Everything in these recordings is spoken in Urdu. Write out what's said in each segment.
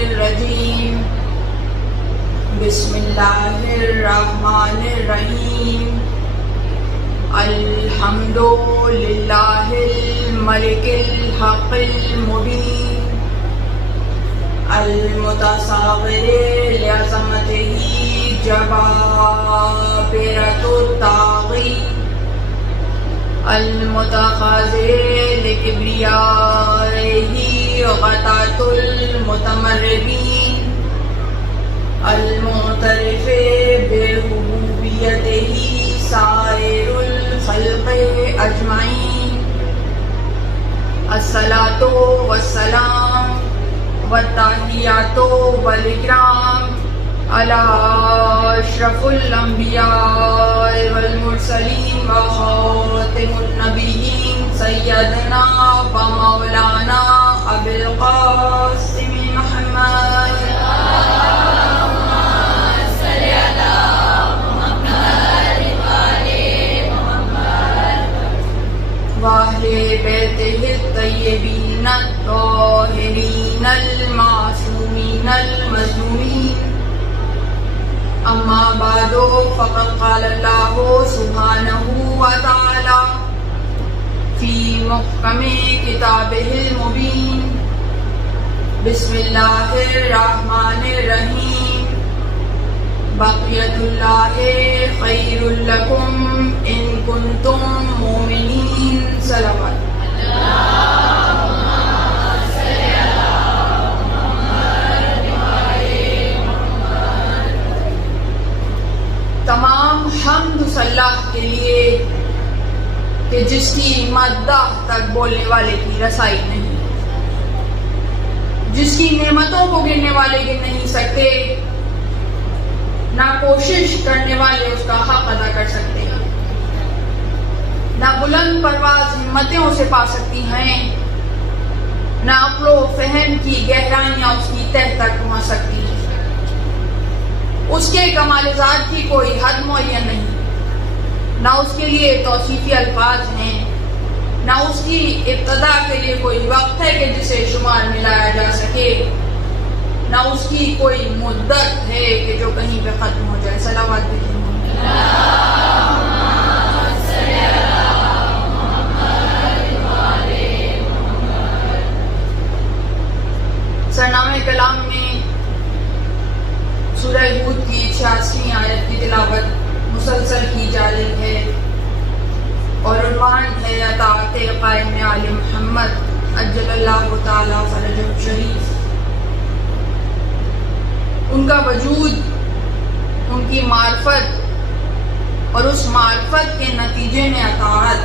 الرجیم بسم اللہ الرحمن الرحیم الحمد للہ الملک الحق المبین المتصور لعظمتہ جبابرۃ الطاغی المتخاذر لکبریائہ غطاۃ المتمردین المعترف بربوبیتہ سائر الخلق اجمعین الصلاۃ والسلام والتحیات والاکرام علی اشرف الانبیاء والمرسلین وخاتم النبیین سیدنا و مولانا ابی القاسم محمد وأهل بيته الطيبين الطاهرين المعصومين المظلومين أما بعد فقد قال الله سبحانه وتعالى في محكم كتابه المبين بسم الله الرحمن الرحيم بقية الله خير لكم إن كنتم مؤمنين صلوات تمام حمد صلاح کے لیے کہ جس کی مداح تک بولنے والے کی رسائی نہیں، جس کی نعمتوں کو گننے والے گن نہیں سکتے، نہ کوشش کرنے والے اس کا حق ادا کر سکتے ہیں، نہ بلند پرواز ہمتیں اسے پا سکتی ہیں، نہ عقل و فہم کی گہرائیاں اس کی تہ تک پہنچ سکتی ہیں۔ اس کے کمال ذات کی کوئی حد معین نہیں، نہ اس کے لیے توصیفی الفاظ ہیں، نہ اس کی ابتدا کے لیے کوئی وقت ہے کہ جسے شمار ملایا جا سکے، نہ اس کی کوئی مدت ہے کہ جو کہیں پہ ختم ہو جائے۔ صلوات بھیجیں۔ سرنامہ کلام میں سورہ ہود کی 86ویں آیت کی تلاوت مسلسل کی جا رہی ہے اور عنوان ہے اطاعت قائم آل محمد عجل اللہ تعالی فرجہ الشریف۔ ان کا وجود، ان کی معرفت اور اس معرفت کے نتیجے میں اطاعت،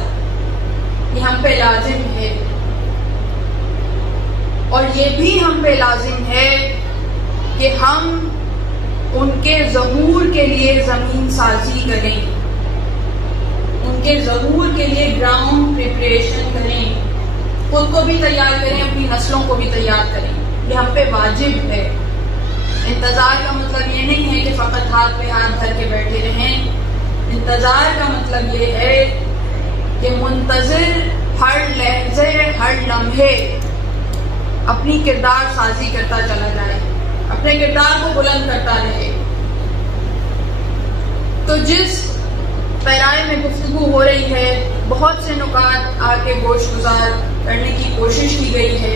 یہ ہم پہ لازم ہے، اور یہ بھی ہم پہ لازم ہے کہ ہم ان کے ظہور کے لیے زمین سازی کریں، ان کے ظہور کے لیے گراؤنڈ پریپریشن کریں، خود کو بھی تیار کریں، اپنی نسلوں کو بھی تیار کریں۔ یہ ہم پہ واجب ہے۔ انتظار کا مطلب یہ نہیں ہے کہ فقط ہاتھ پہ ہاتھ دھر کے بیٹھے رہیں۔ انتظار کا مطلب یہ ہے کہ منتظر ہر لحظے ہر لمحے اپنی کردار سازی کرتا چلا جائے، اپنے کردار کو بلند کرتا رہے۔ تو جس پیرائے میں گفتگو ہو رہی ہے، بہت سے نکات آ کے گوش گزار کرنے کی کوشش کی گئی ہے۔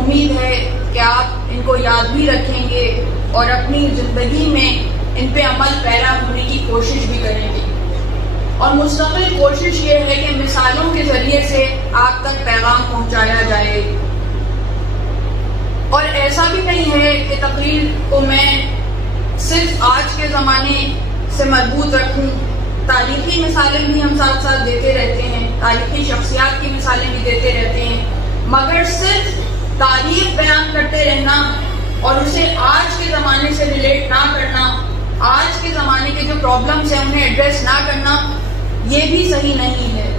امید ہے کہ آپ ان کو یاد بھی رکھیں گے اور اپنی زندگی میں ان پہ عمل پیرا ہونے کی کوشش بھی کریں گے، اور مستقل کوشش یہ ہے کہ مثالوں کے ذریعے سے آپ تک پیغام پہنچایا جائے۔ اور ایسا بھی نہیں ہے کہ تقریر کو میں صرف آج کے زمانے سے مربوط رکھوں، تاریخی مثالیں بھی ہم ساتھ ساتھ دیتے رہتے ہیں، تاریخی شخصیات کی مثالیں بھی دیتے رہتے ہیں، مگر صرف تاریخ بیان کرتے رہنا اور اسے آج کے زمانے سے ریلیٹ نہ کرنا، آج کے زمانے کے جو پرابلمس ہیں انہیں ایڈریس نہ کرنا، یہ بھی صحیح نہیں ہے۔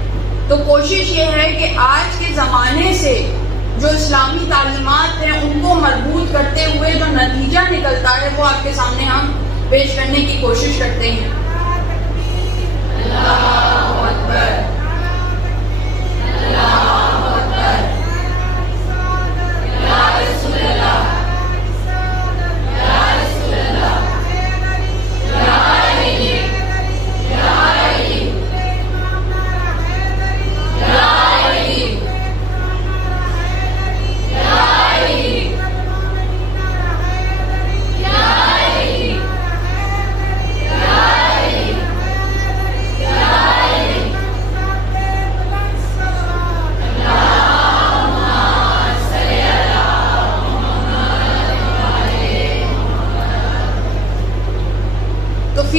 تو کوشش یہ ہے کہ آج کے زمانے سے جو اسلامی تعلیمات ہیں ان کو مربوط کرتے ہوئے جو نتیجہ نکلتا ہے وہ آپ کے سامنے ہم پیش کرنے کی کوشش کرتے ہیں۔ اللہ اکبر، اللہ اکبر، یا رسول اللہ،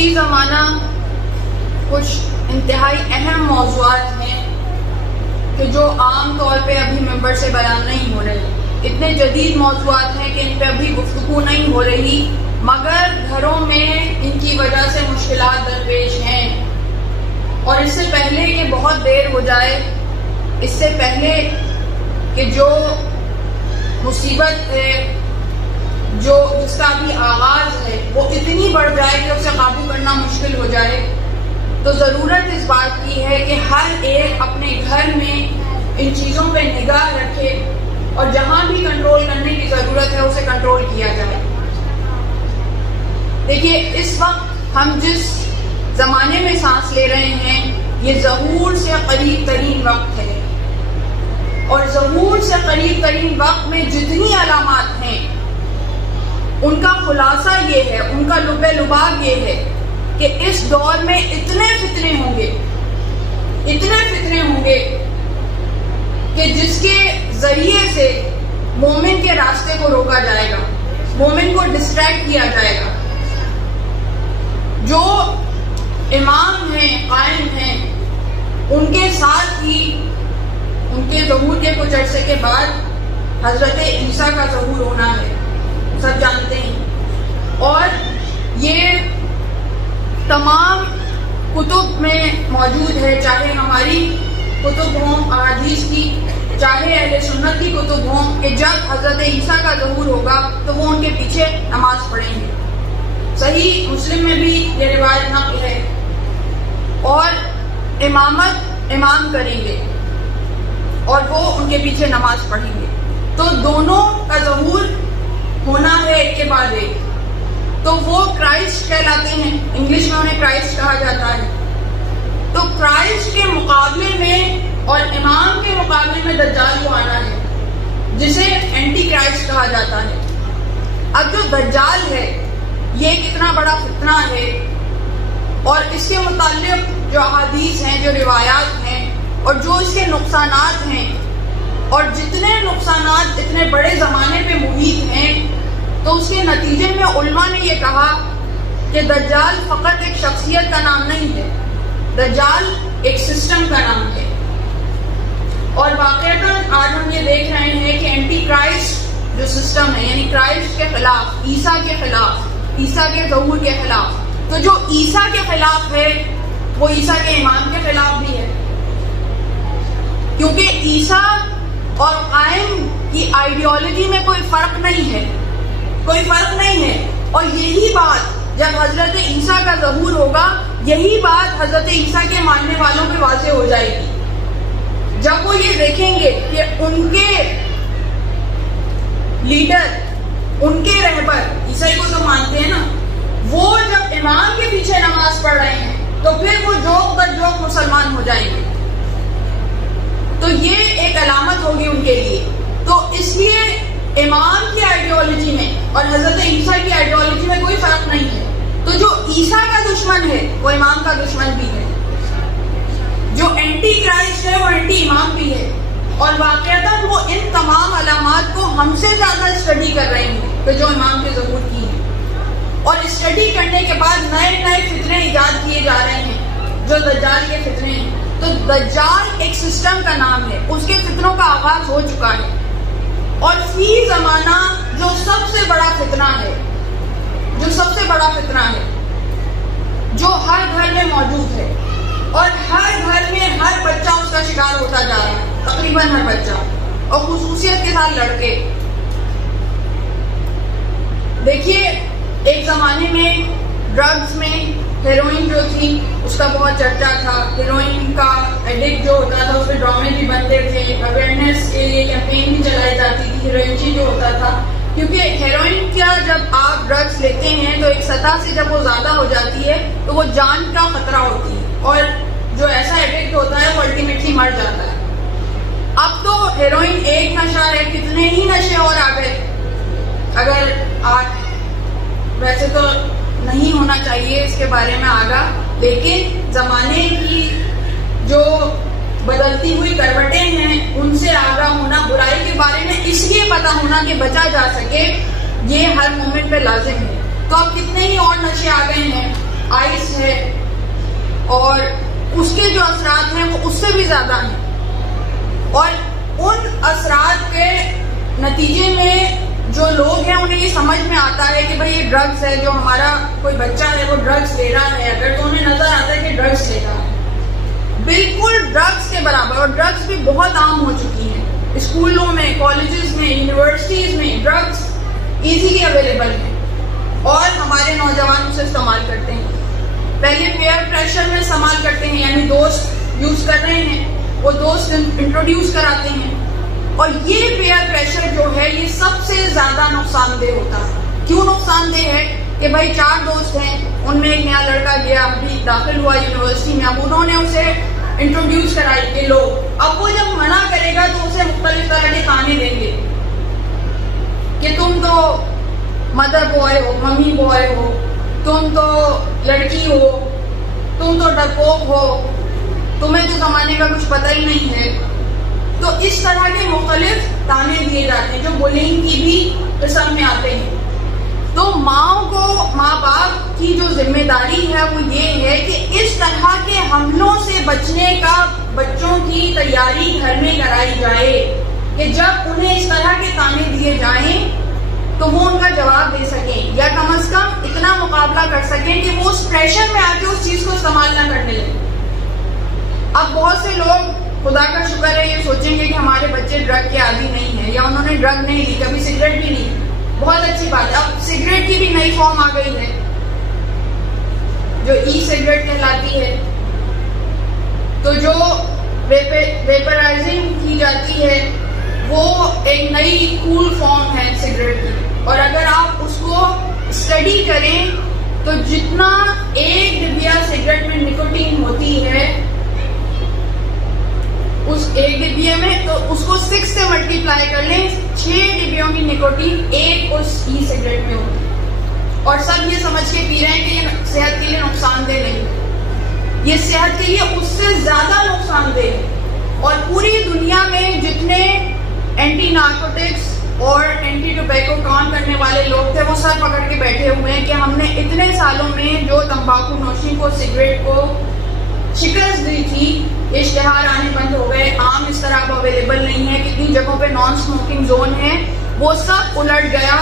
فی زمانہ کچھ انتہائی اہم موضوعات ہیں کہ جو عام طور پہ ابھی ممبر سے بیان نہیں ہو رہے. اتنے جدید موضوعات ہیں کہ ان پہ ابھی گفتگو نہیں ہو رہی، مگر گھروں میں ان کی وجہ سے مشکلات درپیش ہیں. اور اس سے پہلے کہ بہت دیر ہو جائے، اس سے پہلے کہ جو مصیبت ہے جو جس کا ابھی آغاز ہے وہ اتنی بڑھ جائے کہ اسے قابو کرنا مشکل ہو جائے، تو ضرورت اس بات کی ہے کہ ہر ایک اپنے گھر میں ان چیزوں پہ نگاہ رکھے اور جہاں بھی کنٹرول کرنے کی ضرورت ہے اسے کنٹرول کیا جائے. دیکھیے، اس وقت ہم جس زمانے میں سانس لے رہے ہیں یہ ظہور سے قریب ترین وقت ہے، اور ظہور سے قریب ترین وقت میں جتنی علامات ہیں ان کا خلاصہ یہ ہے، ان کا لب لباب یہ ہے کہ اس دور میں اتنے فتنے ہوں گے کہ جس کے ذریعے سے مومن کے راستے کو روکا جائے گا، مومن کو ڈسٹریکٹ کیا جائے گا. جو امام ہیں، قائم ہیں، ان کے ساتھ ہی ان کے ظہور کے کچھ عرصے کے بعد حضرت عیسیٰ کا ظہور ہونا ہے، سب جانتے ہیں. اور یہ تمام کتب میں موجود ہے، چاہے ہماری کتب ہوں احادیث کی، چاہے اہل سنت کی کتب ہوں، کہ جب حضرت عیسیٰ کا ظہور ہوگا تو وہ ان کے پیچھے نماز پڑھیں گے. صحیح مسلم میں بھی یہ روایت نقل ہے. اور امامت امام کریں گے اور وہ ان کے پیچھے نماز پڑھیں گے. تو دونوں کا ظہور ہونا ہے ایک کے بعد ایک. تو وہ کرائسٹ کہلاتے ہیں، انگلش میں انہیں کرائسٹ کہا جاتا ہے. تو کرائسٹ کے مقابلے میں اور امام کے مقابلے میں دجال کو آنا ہے، جسے اینٹی کرائسٹ کہا جاتا ہے. اب جو دجال ہے یہ کتنا بڑا فتنہ ہے، اور اس کے متعلق جو احادیث ہیں، جو روایات ہیں، اور جو اس کے نقصانات ہیں، اور جتنے نقصانات اتنے بڑے زمانے پہ محیط ہیں، تو اس کے نتیجے میں علماء نے یہ کہا کہ دجال فقط ایک شخصیت کا نام نہیں ہے، دجال ایک سسٹم کا نام ہے. اور واقعتاً آج ہم یہ دیکھ رہے ہیں کہ اینٹی کرائسٹ جو سسٹم ہے، یعنی کرائسٹ کے خلاف، عیسیٰ کے خلاف، عیسیٰ کے ظہور کے خلاف، تو جو عیسیٰ کے خلاف ہے وہ عیسیٰ کے امام کے خلاف بھی ہے. کیونکہ عیسیٰ اور قائم کی آئیڈیالوجی میں کوئی فرق نہیں ہے، کوئی فرق نہیں ہے. اور یہی بات جب حضرت عیسیٰ کا ظہور ہوگا، یہی بات حضرت عیسیٰ کے ماننے والوں پہ واضح ہو جائے گی. جب وہ یہ دیکھیں گے کہ ان کے لیڈر، ان کے رہبر، عیسائی کو تو مانتے ہیں نا، وہ جب امام کے پیچھے نماز پڑھ رہے ہیں تو پھر وہ جوک پر جوک مسلمان ہو جائیں گے. تو یہ ایک علامت ہوگی ان کے لیے. تو اس لیے امام کی آئیڈیالوجی میں اور حضرت عیسیٰ کی آئیڈیالوجی میں کوئی فرق نہیں ہے. تو جو عیسیٰ کا دشمن ہے وہ امام کا دشمن بھی ہے، جو اینٹی کرائسٹ ہے وہ اینٹی امام بھی ہے. اور واقعتاً وہ ان تمام علامات کو ہم سے زیادہ اسٹڈی کر رہے ہیں کہ جو امام کے ظہور کی ہیں. اور اسٹڈی کرنے کے بعد نئے نئے فتنے ایجاد کیے جا رہے ہیں جو دجال کے فتنے ہیں. تو دجال ایک سسٹم کا نام ہے، اس کے فتنوں کا آغاز ہو چکا ہے. اور فی زمانہ جو سب سے بڑا فتنہ ہے، جو سب سے بڑا فتنہ ہے، جو ہر گھر میں موجود ہے، اور ہر گھر میں ہر بچہ اس کا شکار ہوتا جا رہا ہے، تقریباً ہر بچہ، اور خصوصیت کے ساتھ لڑکے. دیکھیے، ایک زمانے میں ڈرگز میں ہیروئن جو تھی اس کا بہت چرچا تھا. ہیروئن کا ایڈکٹ جو ہوتا تھا اس پہ ڈرامے بھی بنتے تھے، اویئرنیس کے لیے کیمپین بھی چلائی جاتی تھی. ہیروئن جو ہوتا تھا، کیونکہ ہیروئن کیا، جب آپ ڈرگز لیتے ہیں تو ایک سطح سے جب وہ زیادہ ہو جاتی ہے تو وہ جان کا خطرہ ہوتی ہے، اور جو ایسا ایڈکٹ ہوتا ہے وہ الٹیمیٹلی مر جاتا ہے. اب تو ہیروئن ایک نشہ ہے، کتنے ہی نشے اور آ گئے. اگر آپ ویسے تو نہیں ہونا چاہیے اس کے بارے میں آگاہ، لیکن زمانے کی جو بدلتی ہوئی کروٹیں ہیں ان سے آگاہ ہونا، برائی کے بارے میں اس لیے پتا ہونا کہ بچا جا سکے، یہ ہر مومن پہ لازم ہے. تو اب کتنے ہی اور نشے آ گئے ہیں آئس ہے اور اس کے جو اثرات ہیں وہ اس سے بھی زیادہ ہیں. اور ان اثرات کے نتیجے میں جو لوگ ہیں انہیں یہ سمجھ میں آتا ہے کہ بھائی یہ ڈرگز ہے, جو ہمارا کوئی بچہ ہے وہ ڈرگز لے رہا ہے اگر, تو انہیں نظر آتا ہے کہ ڈرگز لے رہا ہے. بالکل ڈرگز کے برابر. اور ڈرگز بھی بہت عام ہو چکی ہیں اسکولوں میں, کالجز میں, یونیورسٹیز میں. ڈرگز ایزیلی اویلیبل ہیں اور ہمارے نوجوان اسے استعمال کرتے ہیں. پہلے پیئر پریشر میں استعمال کرتے ہیں, یعنی دوست یوز کر رہے ہیں, وہ دوست انٹروڈیوس کراتے ہیں. اور یہ پیئر پریشر جو ہے یہ سب سے زیادہ نقصان دہ ہوتا ہے. کیوں نقصان دہ ہے؟ کہ بھائی 4 دوست ہیں, ان میں ایک نیا لڑکا گیا, ابھی داخل ہوا یونیورسٹی میں, اب انہوں نے اسے انٹروڈیوس کرائی کہ لو, اب وہ جب منع کرے گا تو اسے مختلف طرح کے تانے دیں گے کہ تم تو مدر بوائے ہو, ممی بوائے ہو, تم تو لڑکی ہو, تم تو ڈرپوک ہو, تمہیں تو زمانے کا کچھ پتہ ہی نہیں ہے. تو اس طرح کے مختلف تانے دیے جاتے ہیں جو بولنگ کی بھی قسم میں آتے ہیں. تو ماں باپ کی جو ذمہ داری ہے وہ یہ ہے کہ اس طرح کے حملوں سے بچنے کا بچوں کی تیاری گھر میں کرائی جائے, کہ جب انہیں اس طرح کے تانے دیے جائیں تو وہ ان کا جواب دے سکیں, یا کم از کم اتنا مقابلہ کر سکیں کہ وہ اس پریشر میں آ کے اس چیز کو استعمال نہ کرنے لگیں. اب بہت سے لوگ خدا کا شکر ہے یہ سوچیں گے کہ ہمارے بچے ڈرگ کے عادی نہیں ہیں, یا انہوں نے ڈرگ نہیں لی, کبھی سگریٹ بھی نہیں. بہت اچھی بات ہے. اب سگریٹ کی بھی نئی فارم آ گئی ہے جو ای سگریٹ کہلاتی ہے, تو جو ویپرائزنگ کی جاتی ہے وہ ایک نئی کول فارم ہے سگریٹ کی. اور اگر آپ اس کو اسٹڈی کریں تو جتنا ایک ڈبیا سگریٹ میں نکوٹین ہوتی ہے اس ایک ڈبیا میں, تو اس کو 6 سے ملٹیپلائی کر لیں, 6 ڈبیوں کی نکوٹین ایک اس ای سگریٹ میں ہوتی ہے. اور سب یہ سمجھ کے پی رہے ہیں کہ یہ صحت کے لیے نقصان دہ نہیں, یہ صحت کے لیے اس سے زیادہ نقصان دہ ہے. اور پوری دنیا میں جتنے اینٹی نارکوٹکس اور اینٹی ٹوبیکو کام کرنے والے لوگ تھے وہ سر پکڑ کے بیٹھے ہوئے ہیں کہ ہم نے اتنے سالوں میں جو تمباکو نوشی کو, سگریٹ کو شکست دی تھی, اشتہار آنے بند ہو گئے, عام اس طرح اب اویلیبل نہیں ہے, کتنی جگہوں پہ نان اسموکنگ زون ہے, وہ سب الٹ گیا.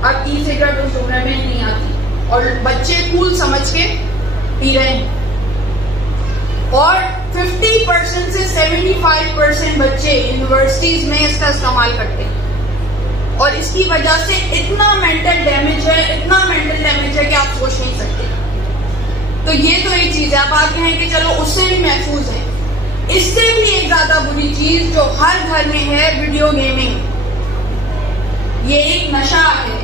اب ای سگریٹ اس زمرے میں نہیں آتی اور بچے کول سمجھ کے پی رہے ہیں. اور 50% سے 75% بچے یونیورسٹیز میں اس کا استعمال کرتے ہیں, اور اس کی وجہ سے اتنا مینٹل ڈیمیج ہے کہ آپ سوچ نہیں سکتے. تو یہ تو ایک چیز ہے. آپ آتے ہیں کہ چلو اس سے بھی محفوظ ہے. اس سے بھی ایک زیادہ بری چیز جو ہر گھر میں ہے, ویڈیو گیمنگ. یہ ایک نشہ ہے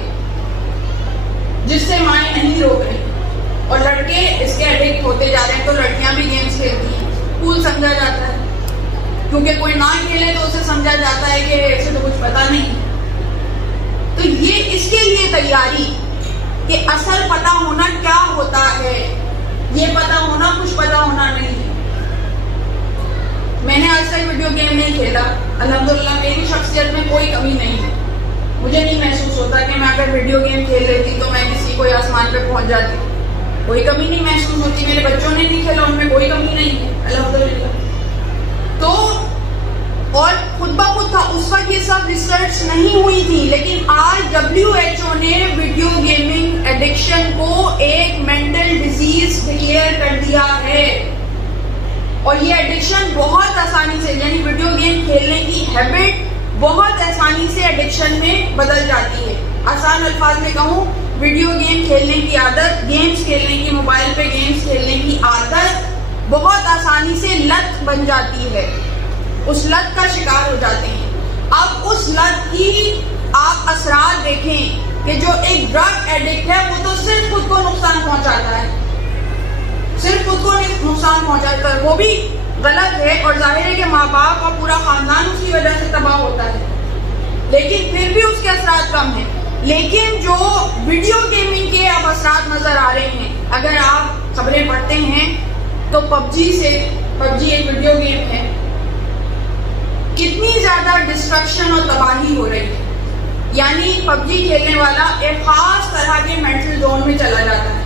جس سے مائیں نہیں روک رہی, اور لڑکے اس کے ایڈکٹ ہوتے جا رہے ہیں. تو لڑکیاں بھی گیمز کھیلتی ہیں, کول سمجھا جاتا ہے, کیونکہ کوئی نہ کھیلے تو اسے سمجھا جاتا ہے کہ اسے تو کچھ پتا نہیں. تو یہ اس کے لیے تیاری کہ اصل پتا ہونا کیا ہوتا ہے, یہ پتا ہونا کچھ پتا ہونا نہیں. میں نے آج تک ویڈیو گیم نہیں کھیلا, الحمدللہ میری شخصیت میں کوئی کمی نہیں ہے. مجھے نہیں محسوس ہوتا کہ میں اگر ویڈیو گیم کھیل لیتی تو میں کسی کوئی آسمان پہ پہنچ جاتی. کوئی کمی نہیں محسوس ہوتی. میرے بچوں نے نہیں کھیلا, ان میں کوئی کمی نہیں ہے الحمدللہ. تو اور خود بخود تھا اس وقت, یہ سب ریسرچ نہیں ہوئی تھی, لیکن آج WHO نے ویڈیو گیمنگ ایڈکشن کو ایک مینٹل ڈیزیز ڈکلیئر کر دیا ہے. اور یہ ایڈکشن بہت آسانی سے, یعنی ویڈیو گیم کھیلنے کی ہیبٹ بہت آسانی سے ایڈکشن میں بدل جاتی ہے. آسان الفاظ میں کہوں, ویڈیو گیم کھیلنے کی عادت, گیمز کھیلنے کی, موبائل پہ گیمز کھیلنے کی عادت بہت آسانی سے لت بن جاتی ہے. اس لت کا شکار ہو جاتے ہیں. اب اس لت کی آپ اثرات دیکھیں کہ جو ایک ڈرگ ایڈکٹ ہے وہ تو صرف خود کو نقصان پہنچاتا ہے, صرف خود کو نقصان پہنچاتا ہے, وہ بھی غلط ہے. اور ظاہر ہے کہ ماں باپ اور پورا خاندان اس کی وجہ سے تباہ ہوتا ہے, لیکن پھر بھی اس کے اثرات کم ہیں. لیکن جو ویڈیو گیمنگ کے اب اثرات نظر آ رہے ہیں, اگر آپ خبریں پڑھتے ہیں تو پب جی ایک ویڈیو گیم ہے, کتنی زیادہ ڈسٹرکشن اور تباہی ہو رہی ہے. یعنی پب جی کھیلنے والا ایک خاص طرح کے مینٹل زون میں چلا جاتا ہے.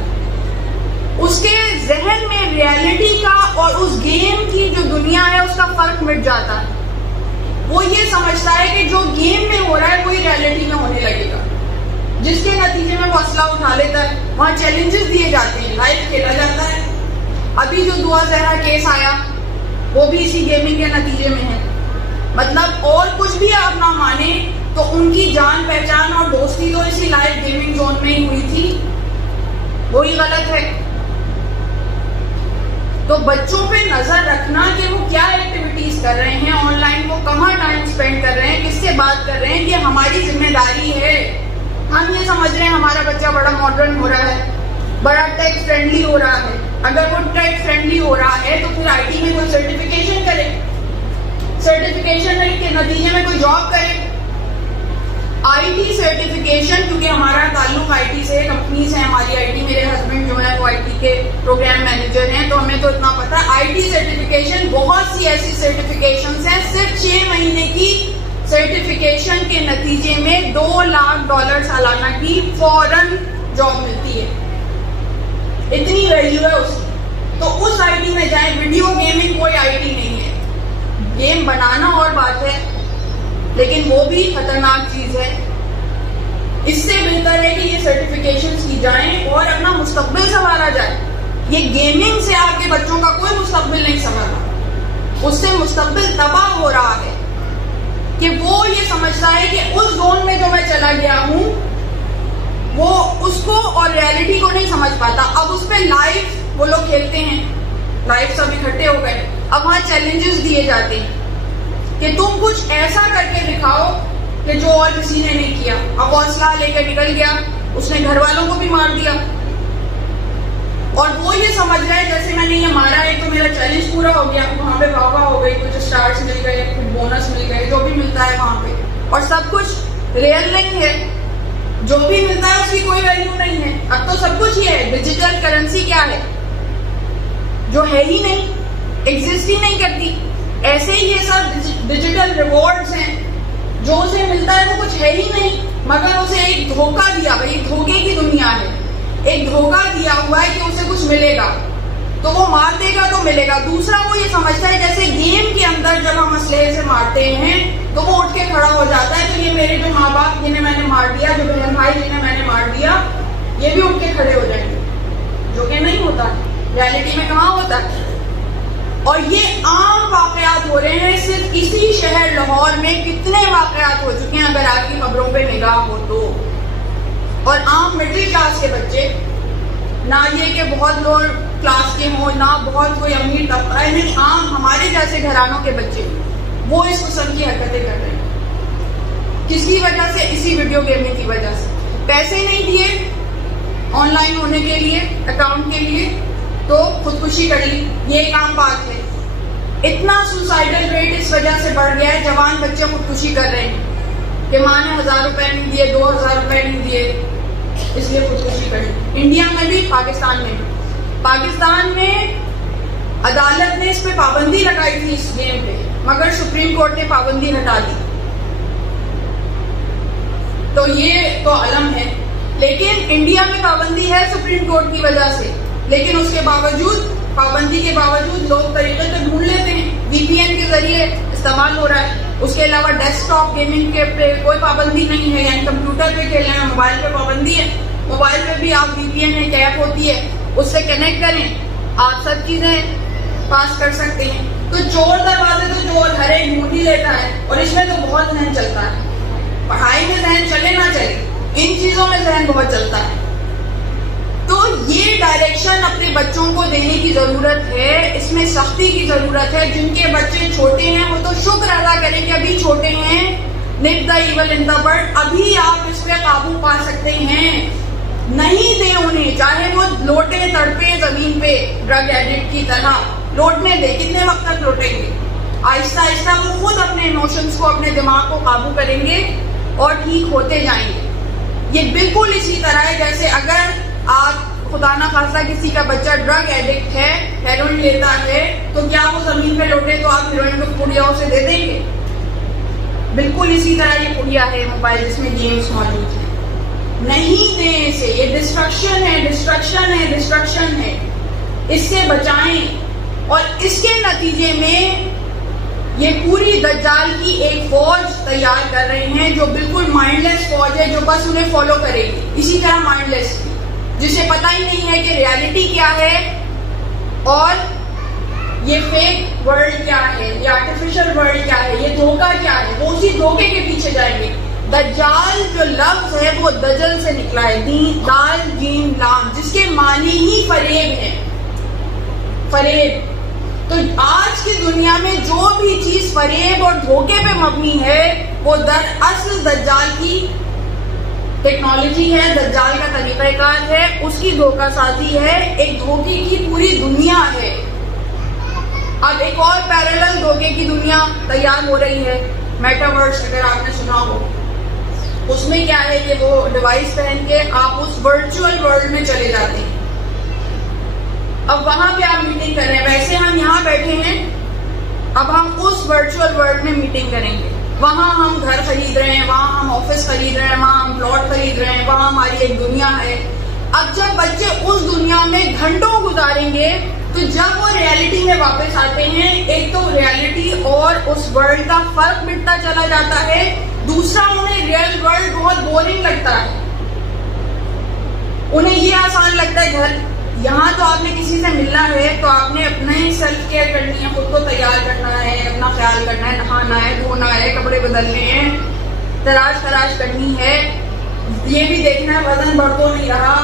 اس کے ذہن میں ریالٹی کا اور اس گیم کی جو دنیا ہے اس کا فرق مٹ جاتا ہے. وہ یہ سمجھتا ہے کہ جو گیم میں ہو رہا ہے وہی ریالٹی میں ہونے لگے گا, جس کے نتیجے میں وہ اسلحہ اٹھا لیتا ہے. وہاں چیلنجز دیے جاتے ہیں, لائف کھیلا جاتا ہے. ابھی جو دعا زہرا کیس آیا وہ بھی اسی گیمنگ کے نتیجے میں ہے. مطلب اور کچھ بھی آپ نہ مانیں تو ان کی جان پہچان اور دوستی تو اسی لائف گیمنگ زون میں ہی ہوئی تھی, وہی غلط ہے. تو بچوں پہ نظر رکھنا کہ وہ کیا ایکٹیویٹیز کر رہے ہیں آن لائن, وہ کہاں ٹائم اسپینڈ کر رہے ہیں, کس سے بات کر رہے ہیں, یہ ہماری ذمہ داری ہے. ہم یہ سمجھ رہے ہیں ہمارا بچہ بڑا ماڈرن ہو رہا ہے, بڑا ٹیک فرینڈلی ہو رہا ہے. اگر وہ ٹیک فرینڈلی ہو رہا ہے تو پھر آئی ٹی میں کوئی سرٹیفکیشن کرے, سرٹیفکیشن کے نتیجے میں کوئی جاب کرے. آئی ٹی سرٹیفکیشن, کیونکہ ہمارا تعلق آئی ٹی سے, کمپنیز ہیں ہماری آئی ٹی, میرے ہسبینڈ جو ہے وہ آئی ٹی کے پروگرام مینیجر ہیں, تو ہمیں تو اتنا پتا ہے. آئی ٹی سرٹیفکیشن, بہت سی ایسی سرٹیفکیشنز ہیں, صرف 6 مہینے کی سرٹیفکیشن کے نتیجے میں $2 لاکھ سالانہ کی فوراً جاب ملتی ہے. اتنی ویلیو ہے اس کی. تو اس آئی ٹی میں جائیں. ویڈیو گیمنگ کوئی آئی ٹی نہیں ہے. گیم بنانا اور بات ہے, لیکن وہ بھی خطرناک چیز ہے. اس سے بہتر ہے کہ یہ سرٹیفکیشنز کی جائیں اور اپنا مستقبل سنوارا جائے. یہ گیمنگ سے آپ کے بچوں کا کوئی مستقبل نہیں سنورا, اس سے مستقبل تباہ ہو رہا ہے کہ وہ یہ سمجھتا ہے کہ اس زون میں جو میں چلا گیا ہوں وہ اس کو اور ریالٹی کو نہیں سمجھ پاتا. اب اس پہ لائف وہ لوگ کھیلتے ہیں, لائف سب اکٹھے ہو گئے. اب وہاں چیلنجز دیے جاتے ہیں کہ تم کچھ ایسا کر کے دکھاؤ کہ جو اور کسی نے نہیں کیا. اب وہ اسلحہ لے کے نکل گیا, اس نے گھر والوں کو بھی مار دیا, اور وہ یہ سمجھ رہا ہے جیسے میں نے یہ مارا ہے تو میرا چیلنج پورا ہو گیا. وہاں پہ واہ واہ ہو گئی, کچھ اسٹارز مل گئے, کچھ بونس مل گئے, جو بھی ملتا ہے وہاں پہ, اور سب کچھ ریئل نہیں ہے. جو بھی ملتا ہے اس کی کوئی ویلیو نہیں ہے. اب تو سب کچھ یہ ہے. ڈیجیٹل کرنسی کیا ہے, جو ہے ہی نہیں, ایگزسٹ ہی نہیں کرتی. ایسے ہی یہ سب ڈیجیٹل ریوارڈز ہیں, جو اسے ملتا ہے وہ کچھ ہے ہی نہیں, مگر اسے ایک دھوکہ دیا. بھائی ایک دھوکے کی دنیا ہے, ایک دھوکہ دیا ہوا ہے کہ اسے کچھ ملے گا تو وہ مار دے گا تو ملے گا. دوسرا وہ یہ سمجھتا ہے جیسے گیم کے اندر جب ہم اسلحے سے مارتے ہیں تو وہ اٹھ کے کھڑا ہو جاتا ہے, تو یہ میرے جو ماں باپ جنہیں میں نے مار دیا, جو بہن بھائی جنہیں میں نے مار دیا, یہ بھی اٹھ کے کھڑے ہو جائیں گے, جو کہ نہیں ہوتا. ریالٹی میں کہاں ہوتا ہے. اور یہ عام واقعات ہو رہے ہیں. صرف اسی شہر لاہور میں کتنے واقعات ہو چکے ہیں اگر آپ کی خبروں پہ نگاہ ہو تو. اور عام مڈل کلاس کے بچے, نہ یہ کہ بہت لوور کلاس کے ہوں, نہ بہت کوئی امیر طبقہ ہے, نہیں, عام ہمارے جیسے گھرانوں کے بچے, وہ اس قسم کی حرکتیں کر رہے ہیں. کس کی وجہ سے؟ اسی ویڈیو گیمنگ کی وجہ سے. پیسے نہیں دیے آن لائن ہونے کے لیے, اکاؤنٹ کے لیے, تو خودکشی کر لی. یہ ایک عام بات ہے. اتنا سوسائڈل ریٹ اس وجہ سے بڑھ گیا ہے, جوان بچے خودکشی کر رہے ہیں کہ ماں نے 1000 روپے نہیں دیے, 2000 روپے نہیں دیے, اس لیے خودکشی کر لی. انڈیا میں بھی, پاکستان میں بھی. پاکستان میں عدالت نے اس پہ پابندی لگائی تھی اس گیم پہ, مگر سپریم کورٹ نے پابندی ہٹا دی. تو یہ تو علم ہے. لیکن انڈیا میں پابندی ہے سپریم کورٹ کی وجہ سے, لیکن اس کے باوجود, پابندی کے باوجود لوگ طریقے تو ڈھونڈ لیتے ہیں. وی پی این کے ذریعے استعمال ہو رہا ہے. اس کے علاوہ ڈیسک ٹاپ گیمنگ کے پہ کوئی پابندی نہیں ہے, یعنی کمپیوٹر پہ کھیلنے میں موبائل پہ پابندی ہے. موبائل پہ بھی آپ وی پی این ایک ایپ ہوتی ہے, اس سے کنیکٹ کریں, آپ سب چیزیں پاس کر سکتے ہیں. تو چور دروازے تو چور ہر ایک ڈھونڈ ہی لیتا ہے, اور اس میں تو بہت ذہن چلتا ہے. پڑھائی میں ذہن چلے نہ چلے, ان چیزوں میں ذہن بہت چلتا ہے. تو یہ ڈائریکشن اپنے بچوں کو دینے کی ضرورت ہے, اس میں سختی کی ضرورت ہے. جن کے بچے چھوٹے ہیں وہ تو شکر ادا کریں کہ ابھی چھوٹے ہیں. nip the evil in the bud, ابھی آپ اس پہ قابو پا سکتے ہیں. نہیں دیں انہیں, چاہے وہ لوٹے تڑپے زمین پہ ڈرگ ایڈکٹ کی طرح, لوٹنے دیں. کتنے وقت تک لوٹیں گے؟ آہستہ آہستہ وہ خود اپنے ایموشنز کو, اپنے دماغ کو قابو کریں گے اور ٹھیک ہوتے جائیں گے. یہ بالکل اسی طرح ہے جیسے اگر آپ خدا نہ خواستہ کسی کا بچہ ڈرگ ایڈکٹ ہے, ہیروئن لیتا ہے, تو کیا وہ زمین پہ لوٹے تو آپ ہیروئن کو پڑیا اسے دے دیں گے؟ بالکل اسی طرح یہ پڑیا ہے موبائل جس میں گیمز موجود ہیں. نہیں دیں اسے. یہ ڈسٹرکشن ہے, ڈسٹرکشن ہے, ڈسٹرکشن ہے. اس سے بچائیں، اور اس کے نتیجے میں یہ پوری دجال کی ایک فوج تیار کر رہے ہیں جو بالکل مائنڈ لیس فوج ہے، جو بس انہیں فالو کرے گی اسی طرح مائنڈ لیس، جسے پتہ ہی نہیں ہے کہ ریالٹی کیا ہے اور یہ فیک ورلڈ کیا ہے، یہ آرٹیفیشل ورلڈ کیا ہے، یہ دھوکہ کیا ہے، وہ اسی دھوکے کے پیچھے جائیں گے. دجال جو لفظ ہے وہ دجل سے نکلا ہے، دال جیم لام، جس کے معنی ہی فریب ہے. فریب. تو آج کی دنیا میں جو بھی چیز فریب اور دھوکے پہ مبنی ہے وہ دراصل دجال کی ٹیکنالوجی ہے، دجال کا طریقہ کار ہے، اس کی دھوکہ سازی ہے، ایک دھوکے کی پوری دنیا ہے. اب ایک اور پیرالل دھوکے کی دنیا تیار ہو رہی ہے، میٹاورس، اگر آپ نے سنا ہو. اس میں کیا ہے کہ وہ ڈیوائس پہن کے آپ اس ورچوئل ورلڈ میں چلے جاتے ہیں. اب وہاں پہ آپ میٹنگ کر رہے ہیں، ویسے ہم یہاں بیٹھے ہیں، اب ہم اس ورچوئل ورلڈ میں میٹنگ کریں گے. وہاں ہم گھر خرید رہے ہیں، وہاں ہم آفس خرید رہے ہیں، وہاں ہم پلاٹ خرید رہے ہیں، وہاں ہماری ایک دنیا ہے. اب جب بچے اس دنیا میں گھنٹوں گزاریں گے تو جب وہ ریالٹی میں واپس آتے ہیں، ایک تو ریالٹی اور اس ورلڈ کا فرق مٹتا چلا جاتا ہے، دوسرا انہیں ریئل ورلڈ بہت بورنگ لگتا ہے. انہیں یہ آسان لگتا ہے گھر، یہاں تو آپ نے کسی سے ملنا ہے تو آپ نے اپنے سیلف کیئر کرنی ہے، خود کو تیار کرنا ہے، اپنا خیال کرنا ہے، نہانا ہے، دھونا ہے، کپڑے بدلنے ہیں، تراش خراش کرنی ہے، یہ بھی دیکھنا ہے وزن بڑھ تو نہیں رہا،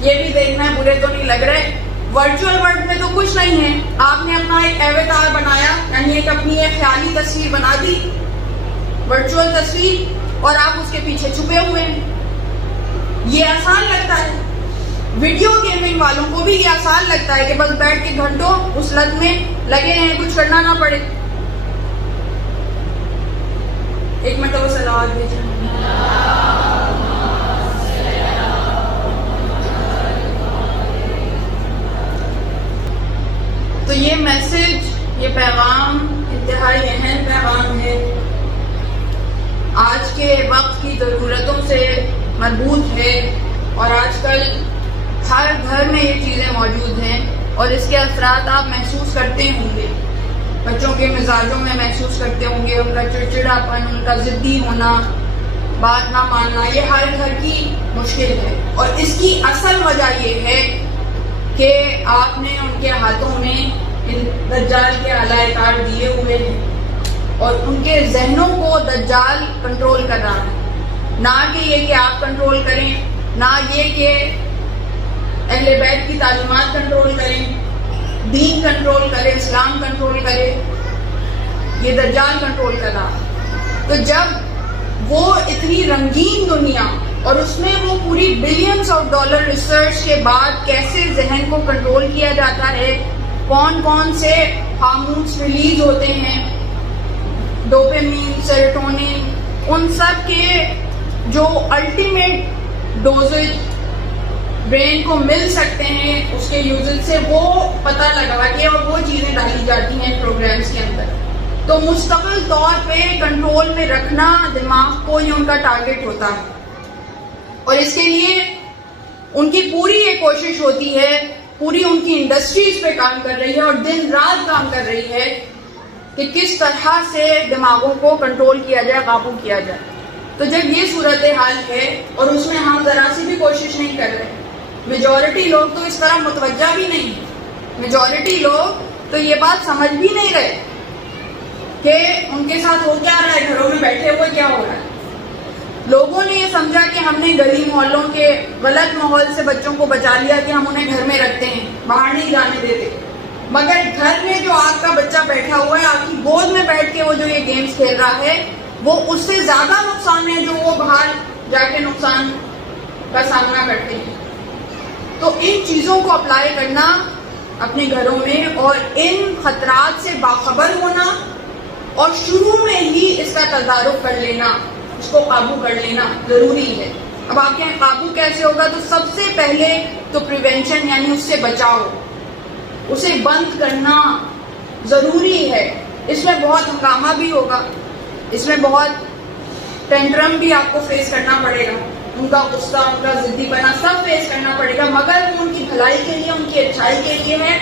یہ بھی دیکھنا ہے برے تو نہیں لگ رہے. ورچوئل ورلڈ میں تو کچھ نہیں ہے، آپ نے اپنا ایک ایواتار بنایا، یعنی ایک اپنی ایک خیالی تصویر بنا دی، ورچوئل تصویر، اور آپ اس کے پیچھے چھپے ہوئے ہیں. یہ آسان لگتا ہے. ویڈیو گیمنگ والوں کو بھی یہ آسان لگتا ہے کہ بس بیٹھ کے گھنٹوں اس لت میں لگے ہیں، کچھ کرنا نہ پڑے. ایک مرتبہ صلوات بھیجیں. تو یہ میسج، یہ پیغام انتہائی اہم پیغام ہے، آج کے وقت کی ضرورتوں سے مربوط ہے، اور آج کل ہر گھر میں یہ چیزیں موجود ہیں اور اس کے اثرات آپ محسوس کرتے ہوں گے، بچوں کے مزاجوں میں محسوس کرتے ہوں گے، ان کا چڑچڑاپن، ان کا ضدی ہونا، بات نہ ماننا، یہ ہر گھر کی مشکل ہے. اور اس کی اصل وجہ یہ ہے کہ آپ نے ان کے ہاتھوں میں دجال کے آلائے کار دیے ہوئے ہیں اور ان کے ذہنوں کو دجال کنٹرول کر رہا ہے. نہ کہ یہ کہ آپ کنٹرول کریں، نہ یہ کہ اہل بیت کی تعلیمات کنٹرول کریں، دین کنٹرول کرے، اسلام کنٹرول کرے، یہ دجال کنٹرول کر رہا. تو جب وہ اتنی رنگین دنیا اور اس میں وہ پوری بلینز آف ڈالر ریسرچ کے بعد کیسے ذہن کو کنٹرول کیا جاتا ہے، کون کون سے ہارمونز ریلیز ہوتے ہیں، ڈوپامین، سیروٹونین، ان سب کے جو الٹیمیٹ ڈوزج برین کو مل سکتے ہیں اس کے یوزج سے، وہ پتہ لگا کے اور وہ چیزیں ڈالی جاتی ہیں پروگرامز کے اندر. تو مستقل طور پہ کنٹرول میں رکھنا دماغ کو، یہ ان کا ٹارگٹ ہوتا ہے. اور اس کے لیے ان کی پوری یہ کوشش ہوتی ہے، پوری ان کی انڈسٹری اس پہ کام کر رہی ہے اور دن رات کام کر رہی ہے کہ کس طرح سے دماغوں کو کنٹرول کیا جائے، قابو کیا جائے. تو جب یہ صورتحال ہے اور اس میں ہم ذرا سی بھی کوشش نہیں کر رہے، میجورٹی لوگ تو اس طرح متوجہ بھی نہیں، میجورٹی لوگ تو یہ بات سمجھ بھی نہیں رہے کہ ان کے ساتھ ہو کیا رہا ہے، گھروں میں بیٹھے ہوئے کیا ہو رہا ہے. لوگوں نے یہ سمجھا کہ ہم نے گلی محلوں کے غلط ماحول سے بچوں کو بچا لیا کہ ہم انہیں گھر میں رکھتے ہیں، باہر نہیں جانے دیتے. مگر گھر میں جو آپ کا بچہ بیٹھا ہوا ہے، آپ کی گود میں بیٹھ کے وہ جو یہ گیمز کھیل رہا ہے، وہ اس سے زیادہ نقصان ہے جو وہ باہر جا کے نقصان کا سامنا کرتے ہیں. تو ان چیزوں کو اپلائی کرنا اپنے گھروں میں اور ان خطرات سے باخبر ہونا اور شروع میں ہی اس کا تدارک کر لینا، اس کو قابو کر لینا ضروری ہے. اب آپ کے قابو کیسے ہوگا؟ تو سب سے پہلے تو پریونشن، یعنی اس سے بچاؤ، اسے بند کرنا ضروری ہے. اس میں بہت ہنگامہ بھی ہوگا، اس میں بہت ٹینٹرم بھی آپ کو فیس کرنا پڑے گا، ان کا غصہ، ان کا ضدی پنا سب فیس کرنا پڑے گا، مگر وہ ان کی بھلائی کے لیے، ان کی اچھائی کے لیے ہے.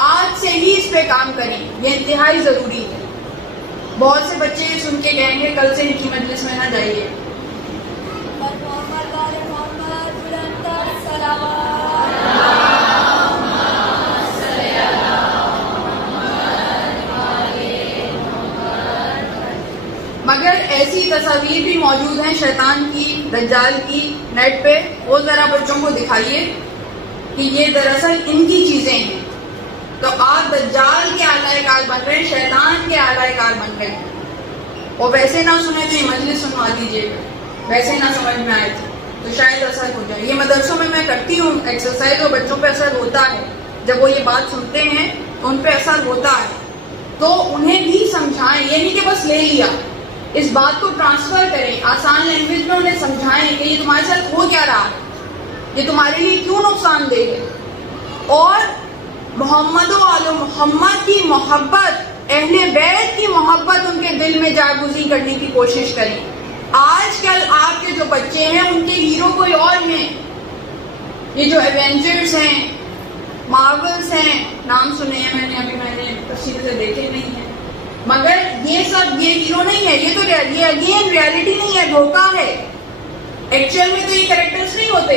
آج سے ہی اس پہ کام کریں، یہ انتہائی ضروری ہے. بہت سے بچے سن کے کہیں گے کل سے ان کی مجلس میں نہ جائیے. مگر ایسی تصاویر بھی موجود ہیں شیطان کی، دجال کی، نیٹ پہ. وہ ذرا بچوں کو دکھائیے کہ یہ دراصل ان کی چیزیں ہیں. تو آپ دجال کے اعلی کار بن رہے ہیں، شیطان کے اعلی کار بن رہے ہیں. اور ویسے نہ سنے تو یہ مجلس سنوا دیجیے گا، ویسے نہ سمجھ میں آئے تو شاید اثر ہو جائے. یہ مدرسوں میں کرتی ہوں ایکسرسائز، اور بچوں پہ اثر ہوتا ہے. جب وہ یہ بات سنتے ہیں تو ان پہ اثر ہوتا ہے. تو انہیں بھی سمجھائیں، یہ نہیں کہ بس لے لیا، اس بات کو ٹرانسفر کریں، آسان لینگویج میں انہیں سمجھائیں کہ یہ تمہارے ساتھ ہو کیا رہا ہے، یہ تمہارے لیے کیوں نقصان دہ ہے. اور محمد و آل محمد کی محبت، اہل بیت کی محبت ان کے دل میں جاگزی کرنے کی کوشش کریں. آج کل آپ کے جو بچے ہیں ان کے ہیرو کوئی اور ہیں. یہ جو ایونجرز ہیں، مارولز ہیں، نام سنے ہیں میں نے تفصیل سے دیکھے نہیں ہیں، مگر یہ سب یہ ہیرو نہیں ہے. یہ تو یہ اگین ریالٹی نہیں ہے، دھوکہ ہے. ایکچوئل میں تو یہ کریکٹرز نہیں ہوتے،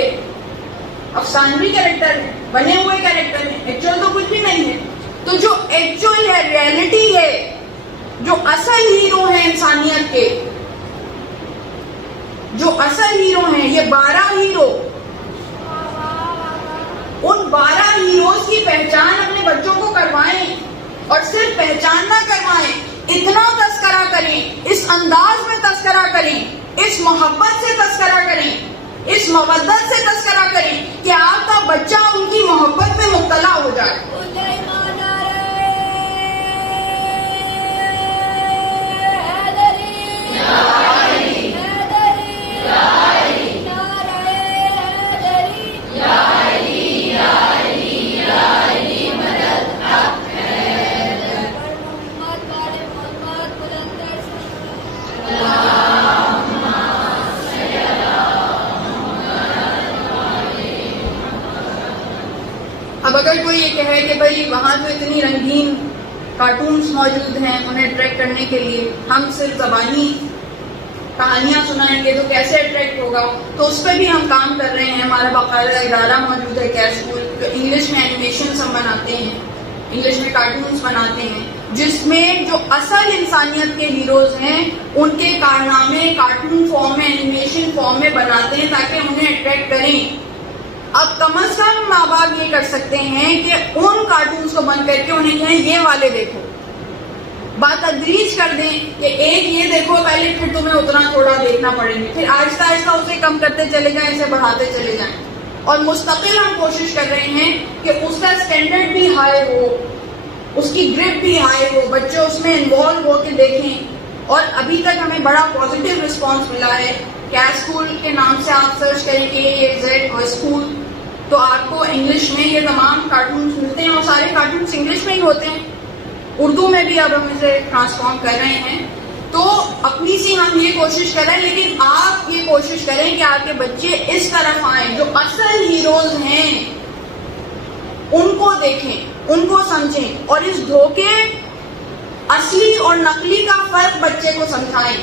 افسانوی کریکٹر ہیں، بنے ہوئے کریکٹر ہیں. ایکچوئل تو کچھ بھی نہیں ہے. تو جو ایکچوئل ہے، ریالٹی ہے، جو اصل ہیرو ہیں انسانیت کے، جو اصل ہیرو ہیں، یہ 12 ہیرو، ان 12 ہیروز کی پہچان اپنے بچوں کو کروائیں. اور صرف پہچان نہ کروائیں، اتنا تذکرہ کریں، اس انداز میں تذکرہ کریں، اس محبت سے تذکرہ کریں، اس مودت سے تذکرہ کریں کہ آپ کا بچہ ان کی محبت میں مبتلا ہو جائے. اب اگر کوئی یہ کہے کہ بھائی وہاں تو اتنی رنگین کارٹونز موجود ہیں انہیں اٹریکٹ کرنے کے لیے، ہم صرف زبانی کہانیاں سنائیں گے تو کیسے اٹریکٹ ہوگا، تو اس پہ بھی ہم کام کر رہے ہیں. ہمارا باقاعدہ ادارہ موجود ہے کیئر اسکول، تو انگلش میں اینیمیشنز ہم بناتے ہیں، انگلش میں کارٹونز بناتے ہیں، جس میں جو اصل انسانیت کے ہیروز ہیں ان کے کارنامے کارٹون فارم میں، اینیمیشن فارم میں بناتے ہیں تاکہ انہیں اٹریکٹ کریں. اب کم از کم ماں باپ یہ کر سکتے ہیں کہ ان کارٹونز کو بند کر کے انہیں کہیں یہ والے دیکھو، بات تدریج کر دیں کہ ایک یہ دیکھو پہلے، پھر تمہیں اتنا تھوڑا دیکھنا پڑیں گے، پھر آہستہ آہستہ اسے کم کرتے چلے جائیں، اسے بڑھاتے چلے جائیں. اور مستقل ہم کوشش کر رہے ہیں کہ اس کا اسٹینڈرڈ بھی ہائی ہو، اس کی گرپ بھی ہائی ہو، بچے اس میں انوالو ہو کے دیکھیں. اور ابھی تک ہمیں بڑا پازیٹیو رسپانس ملا ہے. کیئر اسکول کے نام سے آپ سرچ کریں کہ AZ اسکول، تو آپ کو انگلش میں یہ تمام کارٹونز ملتے ہیں، اور سارے کارٹونز انگلش میں ہی ہوتے ہیں. اردو میں بھی اب ہم اسے ٹرانسفارم کر رہے ہیں. تو اپنی سی ہم یہ کوشش کریں، لیکن آپ یہ کوشش کریں کہ آپ کے بچے اس طرف آئیں، جو اصل ہیروز ہیں ان کو دیکھیں، ان کو سمجھیں، اور اس دھوکے اصلی اور نقلی کا فرق بچے کو سمجھائیں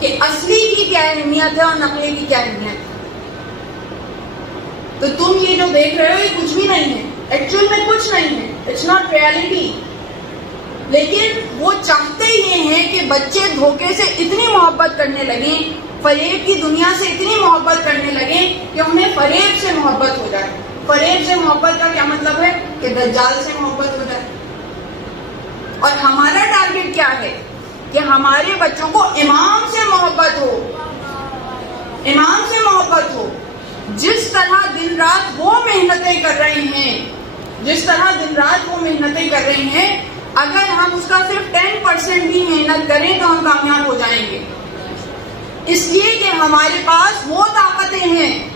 کہ اصلی کی کیا اہمیت ہے اور نقلی کی کیا اہمیت ہے. تو تم یہ جو دیکھ رہے ہو یہ کچھ بھی نہیں ہے، ایکچوئل میں کچھ نہیں ہے، اٹس ناٹ ریالٹی. لیکن وہ چاہتے یہ ہیں کہ بچے دھوکے سے اتنی محبت کرنے لگیں، فریب کی دنیا سے اتنی محبت کرنے لگیں کہ انہیں فریب سے محبت ہو جائے. فریب سے محبت کا کیا مطلب ہے؟ کہ دجال سے محبت ہو جائے. اور ہمارا ٹارگٹ کیا ہے؟ کہ ہمارے بچوں کو امام سے محبت ہو، امام سے محبت ہو. جس طرح دن رات وہ محنتیں کر رہے ہیں، جس طرح دن رات وہ محنتیں کر رہے ہیں، اگر ہم اس کا صرف 10% بھی محنت کریں تو ہم کامیاب ہو جائیں گے. اس لیے کہ ہمارے پاس وہ طاقتیں ہیں،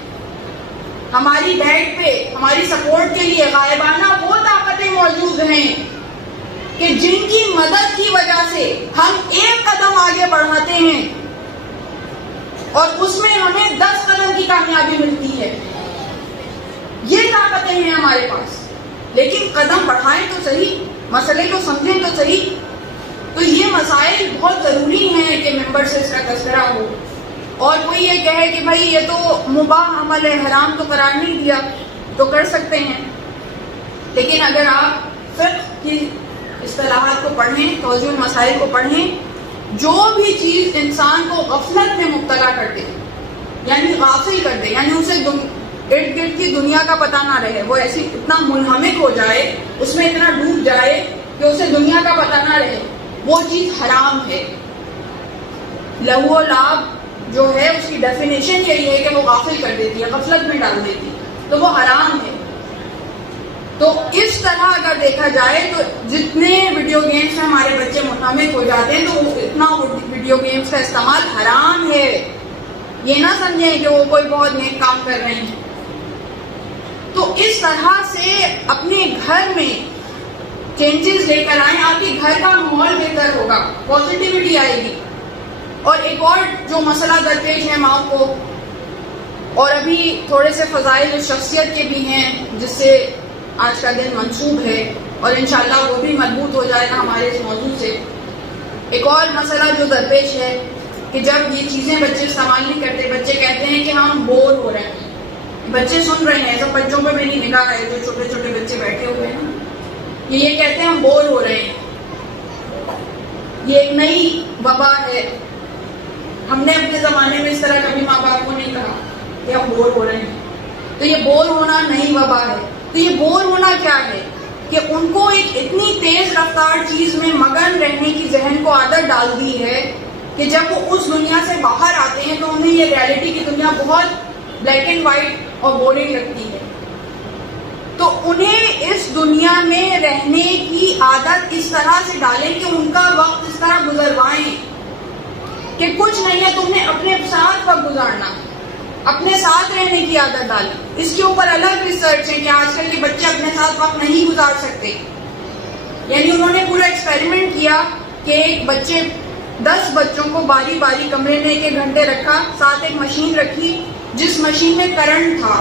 ہماری بیٹ پہ ہماری سپورٹ کے لیے غائبانہ وہ طاقتیں موجود ہیں کہ جن کی مدد کی وجہ سے ہم ایک قدم آگے بڑھاتے ہیں اور اس میں ہمیں 10 قدم کی کامیابی ملتی ہے. یہ طاقتیں ہیں ہمارے پاس، لیکن قدم بڑھائیں تو صحیح، مسئلے کو سمجھیں تو صحیح. تو یہ مسائل بہت ضروری ہیں کہ ممبر سے اس کا تذکرہ ہو. اور کوئی یہ کہے کہ بھائی یہ تو مباح عمل ہے، حرام تو قرار نہیں دیا، تو کر سکتے ہیں. لیکن اگر آپ فقہ کی اصطلاحات کو پڑھیں، توجہ مسائل کو پڑھیں، جو بھی چیز انسان کو غفلت میں مبتلا کر دے، یعنی غافل کر دے، یعنی اسے ارد گرد کی دنیا کا پتہ نہ رہے، وہ ایسی اتنا منہمک ہو جائے، اس میں اتنا ڈوب جائے کہ اسے دنیا کا پتہ نہ رہے، وہ چیز حرام ہے. لہو و لعب جو ہے اس کی ڈیفینیشن یہی ہے کہ وہ غافل کر دیتی ہے، غفلت میں ڈال دیتی ہے، تو وہ حرام ہے. تو اس طرح اگر دیکھا جائے تو جتنے ویڈیو گیمز میں ہمارے بچے منہمک ہو جاتے ہیں تو اتنا ویڈیو گیمز کا استعمال حرام ہے. یہ نہ سمجھیں کہ وہ کوئی بہت نیک کام کر رہے ہیں. تو اس طرح سے اپنے گھر میں چینجز لے کر آئیں، آپ کے گھر کا ماحول بہتر ہوگا، پازیٹیوٹی آئے گی. اور ایک اور جو مسئلہ درپیش ہے ماؤں کو، اور ابھی تھوڑے سے فضائل شخصیت کے بھی ہیں جس سے آج کا دن منسوب ہے، اور انشاءاللہ وہ بھی مضبوط ہو جائے گا ہمارے اس موضوع سے. ایک اور مسئلہ جو درپیش ہے کہ جب یہ چیزیں بچے استعمال نہیں کرتے، بچے کہتے ہیں کہ ہم بور ہو رہے ہیں. بچے سن رہے ہیں، سب بچوں پہ میری نگاہ ہے جو چھوٹے چھوٹے بچے بیٹھے ہوئے ہیں، یہ کہتے ہیں ہم بور ہو رہے ہیں. یہ ایک نئی وبا ہے. ہم نے اپنے زمانے میں اس طرح کبھی ماں باپ کو نہیں کہا کہ ہم بور ہو رہے ہیں. تو یہ بور ہونا نئی وبا ہے. تو یہ بور ہونا کیا ہے کہ ان کو ایک اتنی تیز رفتار چیز میں مگن رہنے کی ذہن کو عادت ڈال دی ہے کہ جب وہ اس دنیا سے باہر آتے ہیں تو انہیں یہ ریالٹی کی دنیا بہت بلیک اینڈ وائٹ اور بورنگ لگتی ہے. تو انہیں اس دنیا میں رہنے کی عادت اس طرح سے ڈالیں کہ ان کا وقت اس طرح گزروائیں کہ کچھ نہیں ہے، تم نے اپنے ساتھ وقت گزارنا، اپنے ساتھ رہنے کی عادت ڈالیں. اس کے اوپر الگ ریسرچ ہے کہ آج کل کے بچے اپنے ساتھ وقت نہیں گزار سکتے. یعنی انہوں نے پورا ایکسپیریمنٹ کیا کہ ایک بچے 10 بچوں کو باری باری کمرے میں 1 گھنٹے رکھا، ساتھ ایک مشین رکھی جس مشین میں کرنٹ تھا.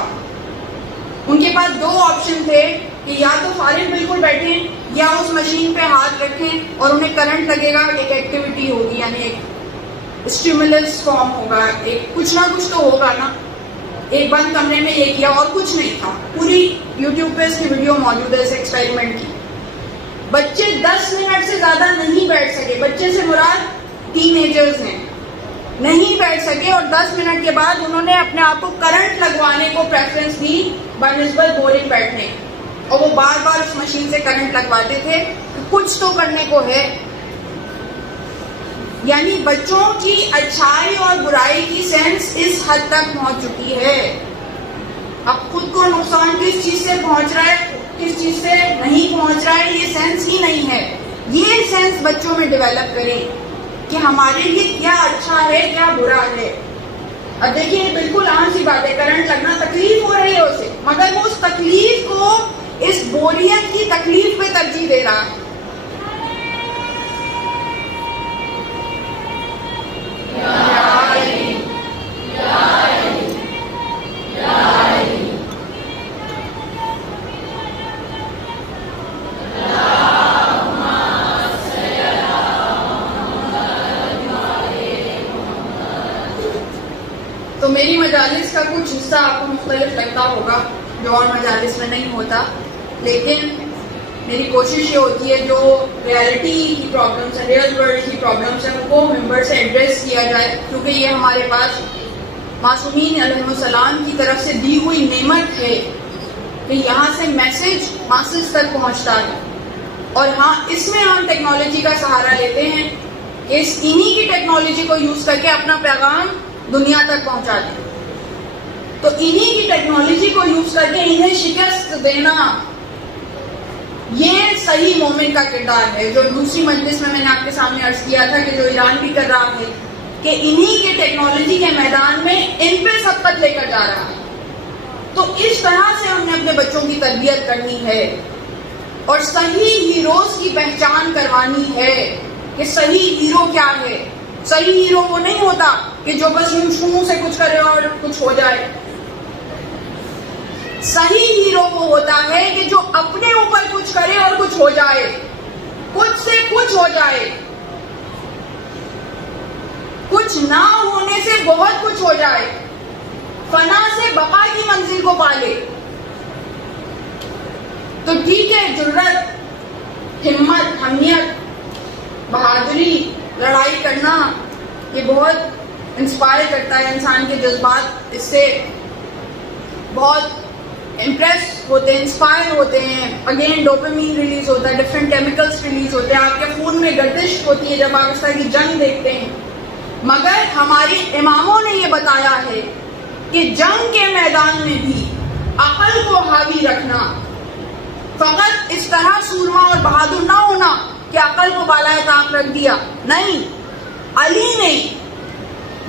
ان کے پاس 2 آپشن تھے کہ یا تو فارغ بالکل بیٹھیں یا اس مشین پہ ہاتھ رکھیں اور انہیں کرنٹ لگے گا، ایک ایکٹیویٹی ہوگی، یعنی ایک اسٹیمولس فارم ہوگا، ایک کچھ نہ کچھ تو ہوگا نا. ایک بند کمرے میں یہ کیا اور کچھ نہیں تھا. پوری یوٹیوب پہ اس کی ویڈیو موجود ہے اس ایکسپیریمنٹ کی. بچے 10 منٹ سے زیادہ نہیں بیٹھ سکے. بچے سے مراد ٹین ایجرز ہیں، نہیں بیٹھ سکے، اور 10 منٹ کے بعد انہوں نے اپنے آپ کو کرنٹ لگوانے کو پریفرنس دی بنسبت بورنگ بیٹھنے. اور وہ بار بار اس مشین سے کرنٹ لگواتے تھے کہ کچھ تو کرنے کو ہے. یعنی بچوں کی اچھائی اور برائی کی سینس اس حد تک پہنچ چکی ہے. اب خود کو نقصان کس چیز سے پہنچ رہا ہے، کس چیز سے نہیں پہنچ رہا ہے، یہ سینس ہی نہیں ہے. یہ سینس بچوں میں ڈیولپ کریں کہ ہمارے لیے کیا اچھا ہے، کیا برا ہے. اب دیکھیے یہ بالکل عام سی بات ہے، کرنٹ لگنا تکلیف ہو رہی ہے اسے، مگر وہ اس تکلیف کو اس بوریت کی تکلیف پہ ترجیح دے رہا ہے. تو میری مجالس کا کچھ حصہ آپ کو مختلف لگتا ہوگا جو اور مجالس میں نہیں ہوتا، لیکن میری کوشش یہ ہوتی ہے جو ریالٹی کی پرابلمس ہیں، ریئل ورلڈ کی پرابلمس ہیں، ان کو ممبر سے ایڈریس کیا جائے، کیونکہ یہ ہمارے پاس معصومین علیہ السلام کی طرف سے دی ہوئی نعمت ہے کہ یہاں سے میسج ماسز تک پہنچتا ہے. اور ہاں اس میں ہم ٹیکنالوجی کا سہارا لیتے ہیں، انہی کی ٹیکنالوجی کو یوز کر کے اپنا پیغام دنیا تک پہنچا دیں. تو انہی کی ٹیکنالوجی کو یوز کر کے انہیں شکست دینا، یہ صحیح مومن کا کردار ہے. جو دوسری مجلس میں نے آپ کے سامنے عرض کیا تھا کہ جو ایران بھی کر رہا ہے کہ انہی کے ٹیکنالوجی کے میدان میں ان پہ سبقت لے کر جا رہا ہے. تو اس طرح سے ہم نے اپنے بچوں کی تربیت کرنی ہے اور صحیح ہیروز کی پہچان کروانی ہے کہ صحیح ہیرو کیا ہے، صحیح ہیرو وہ نہیں ہوتا کہ جو بس یوں شوں سے کچھ کرے اور کچھ ہو جائے. صحیح ہیرو وہ ہوتا ہے کہ جو اپنے اوپر کچھ کرے اور کچھ ہو جائے, کچھ سے کچھ ہو جائے, کچھ نہ ہونے سے بہت کچھ ہو جائے, فنا سے بقا کی منزل کو پالے. تو ٹھیک ہے, جرأت, ہمت, حمیت, بہادری, لڑائی کرنا, یہ بہت انسپائر کرتا ہے انسان کے جذبات, اس سے بہت امپریس ہوتے ہیں, انسپائر ہوتے ہیں. اگین ڈوپامین ریلیز ہوتا ہے, ڈفرینٹ کیمیکلز ریلیز ہوتے ہیں, آپ کے خون میں گردش ہوتی ہے جب آپ اس طرح کی جنگ دیکھتے ہیں. مگر ہمارے اماموں نے یہ بتایا ہے کہ جنگ کے میدان میں بھی عقل کو حاوی رکھنا, فقط اس طرح سورما اور بہادر نہ ہونا کہ عقل کو بالائے طاق رکھ دیا, نہیں. علی نے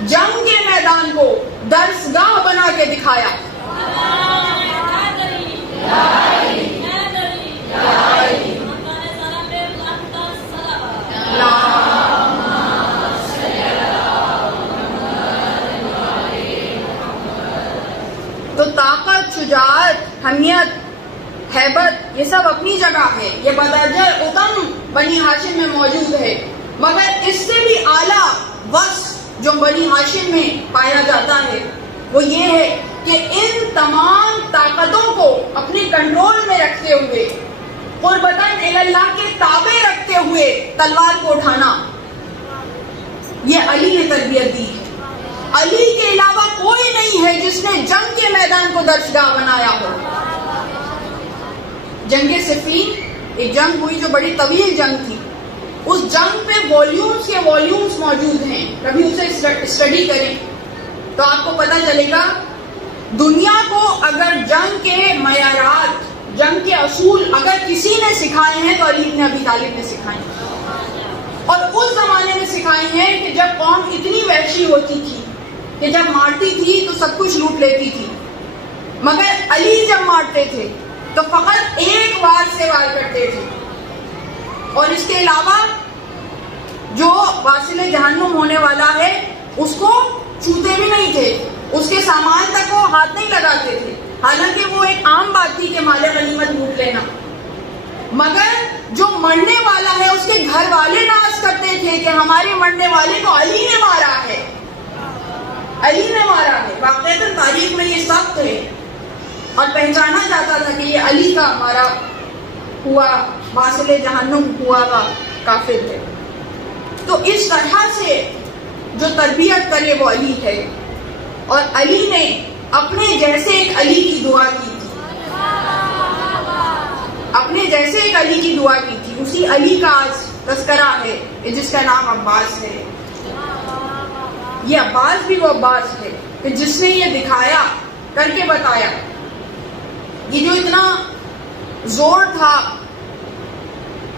جنگ کے میدان کو درسگاہ بنا کے دکھایا. تو طاقت, شجاعت, حمیت, ہیبت یہ سب اپنی جگہ ہے, یہ بدرجہ اتم بنی ہاشم میں موجود ہے. مگر اس سے بھی اعلیٰ وصف جو بنی ہاشم میں پایا جاتا ہے وہ یہ ہے کہ ان تمام طاقتوں کو اپنے کنٹرول میں رکھتے ہوئے, قربتاً اللہ کے تابع رکھتے ہوئے تلوار کو اٹھانا, یہ علی نے تربیت دی ہے. علی کے علاوہ کوئی نہیں ہے جس نے جنگ کے میدان کو درسگاہ بنایا ہو. جنگ صفین ایک جنگ ہوئی جو بڑی طویل جنگ تھی, اس جنگ پہ والیومز کے والیومز موجود ہیں, کبھی اسے اسٹڈی کریں تو آپ کو پتہ چلے گا. دنیا کو اگر جنگ کے معیارات, جنگ کے اصول اگر کسی نے سکھائے ہیں تو علی بن ابی طالب نے سکھائے ہیں. اور اس زمانے میں سکھائی ہیں کہ جب قوم اتنی وحشی ہوتی تھی کہ جب مارتی تھی تو سب کچھ لوٹ لیتی تھی, مگر علی جب مارتے تھے تو فقط ایک وار سے وار کرتے تھے, اور اس کے علاوہ جو واصل جہنم ہونے والا ہے اس کو چھوتے بھی نہیں تھے, اس کے سامان تک وہ ہاتھ نہیں لگاتے تھے. حالانکہ وہ ایک عام بات تھی کہ مال غنیمت لوٹ لینا, مگر جو مرنے والا ہے اس کے گھر والے ناز کرتے تھے کہ ہمارے مرنے والے کو علی نے مارا ہے, علی نے مارا ہے. واقعتاً تاریخ میں یہ سخت ہے اور پہچانا جاتا تھا کہ یہ علی کا مارا ہوا واصل جہنم ہوا کا کافر ہے. تو اس طرح سے جو تربیت کرے وہ علی ہے, اور علی نے اپنے جیسے ایک علی کی دعا کی تھی, اپنے جیسے ایک علی کی دعا کی تھی. اسی علی کا آج تذکرہ ہے جس کا نام عباس ہے. یہ عباس بھی وہ عباس ہے کہ جس نے یہ دکھایا, کر کے بتایا. یہ جو اتنا زور تھا,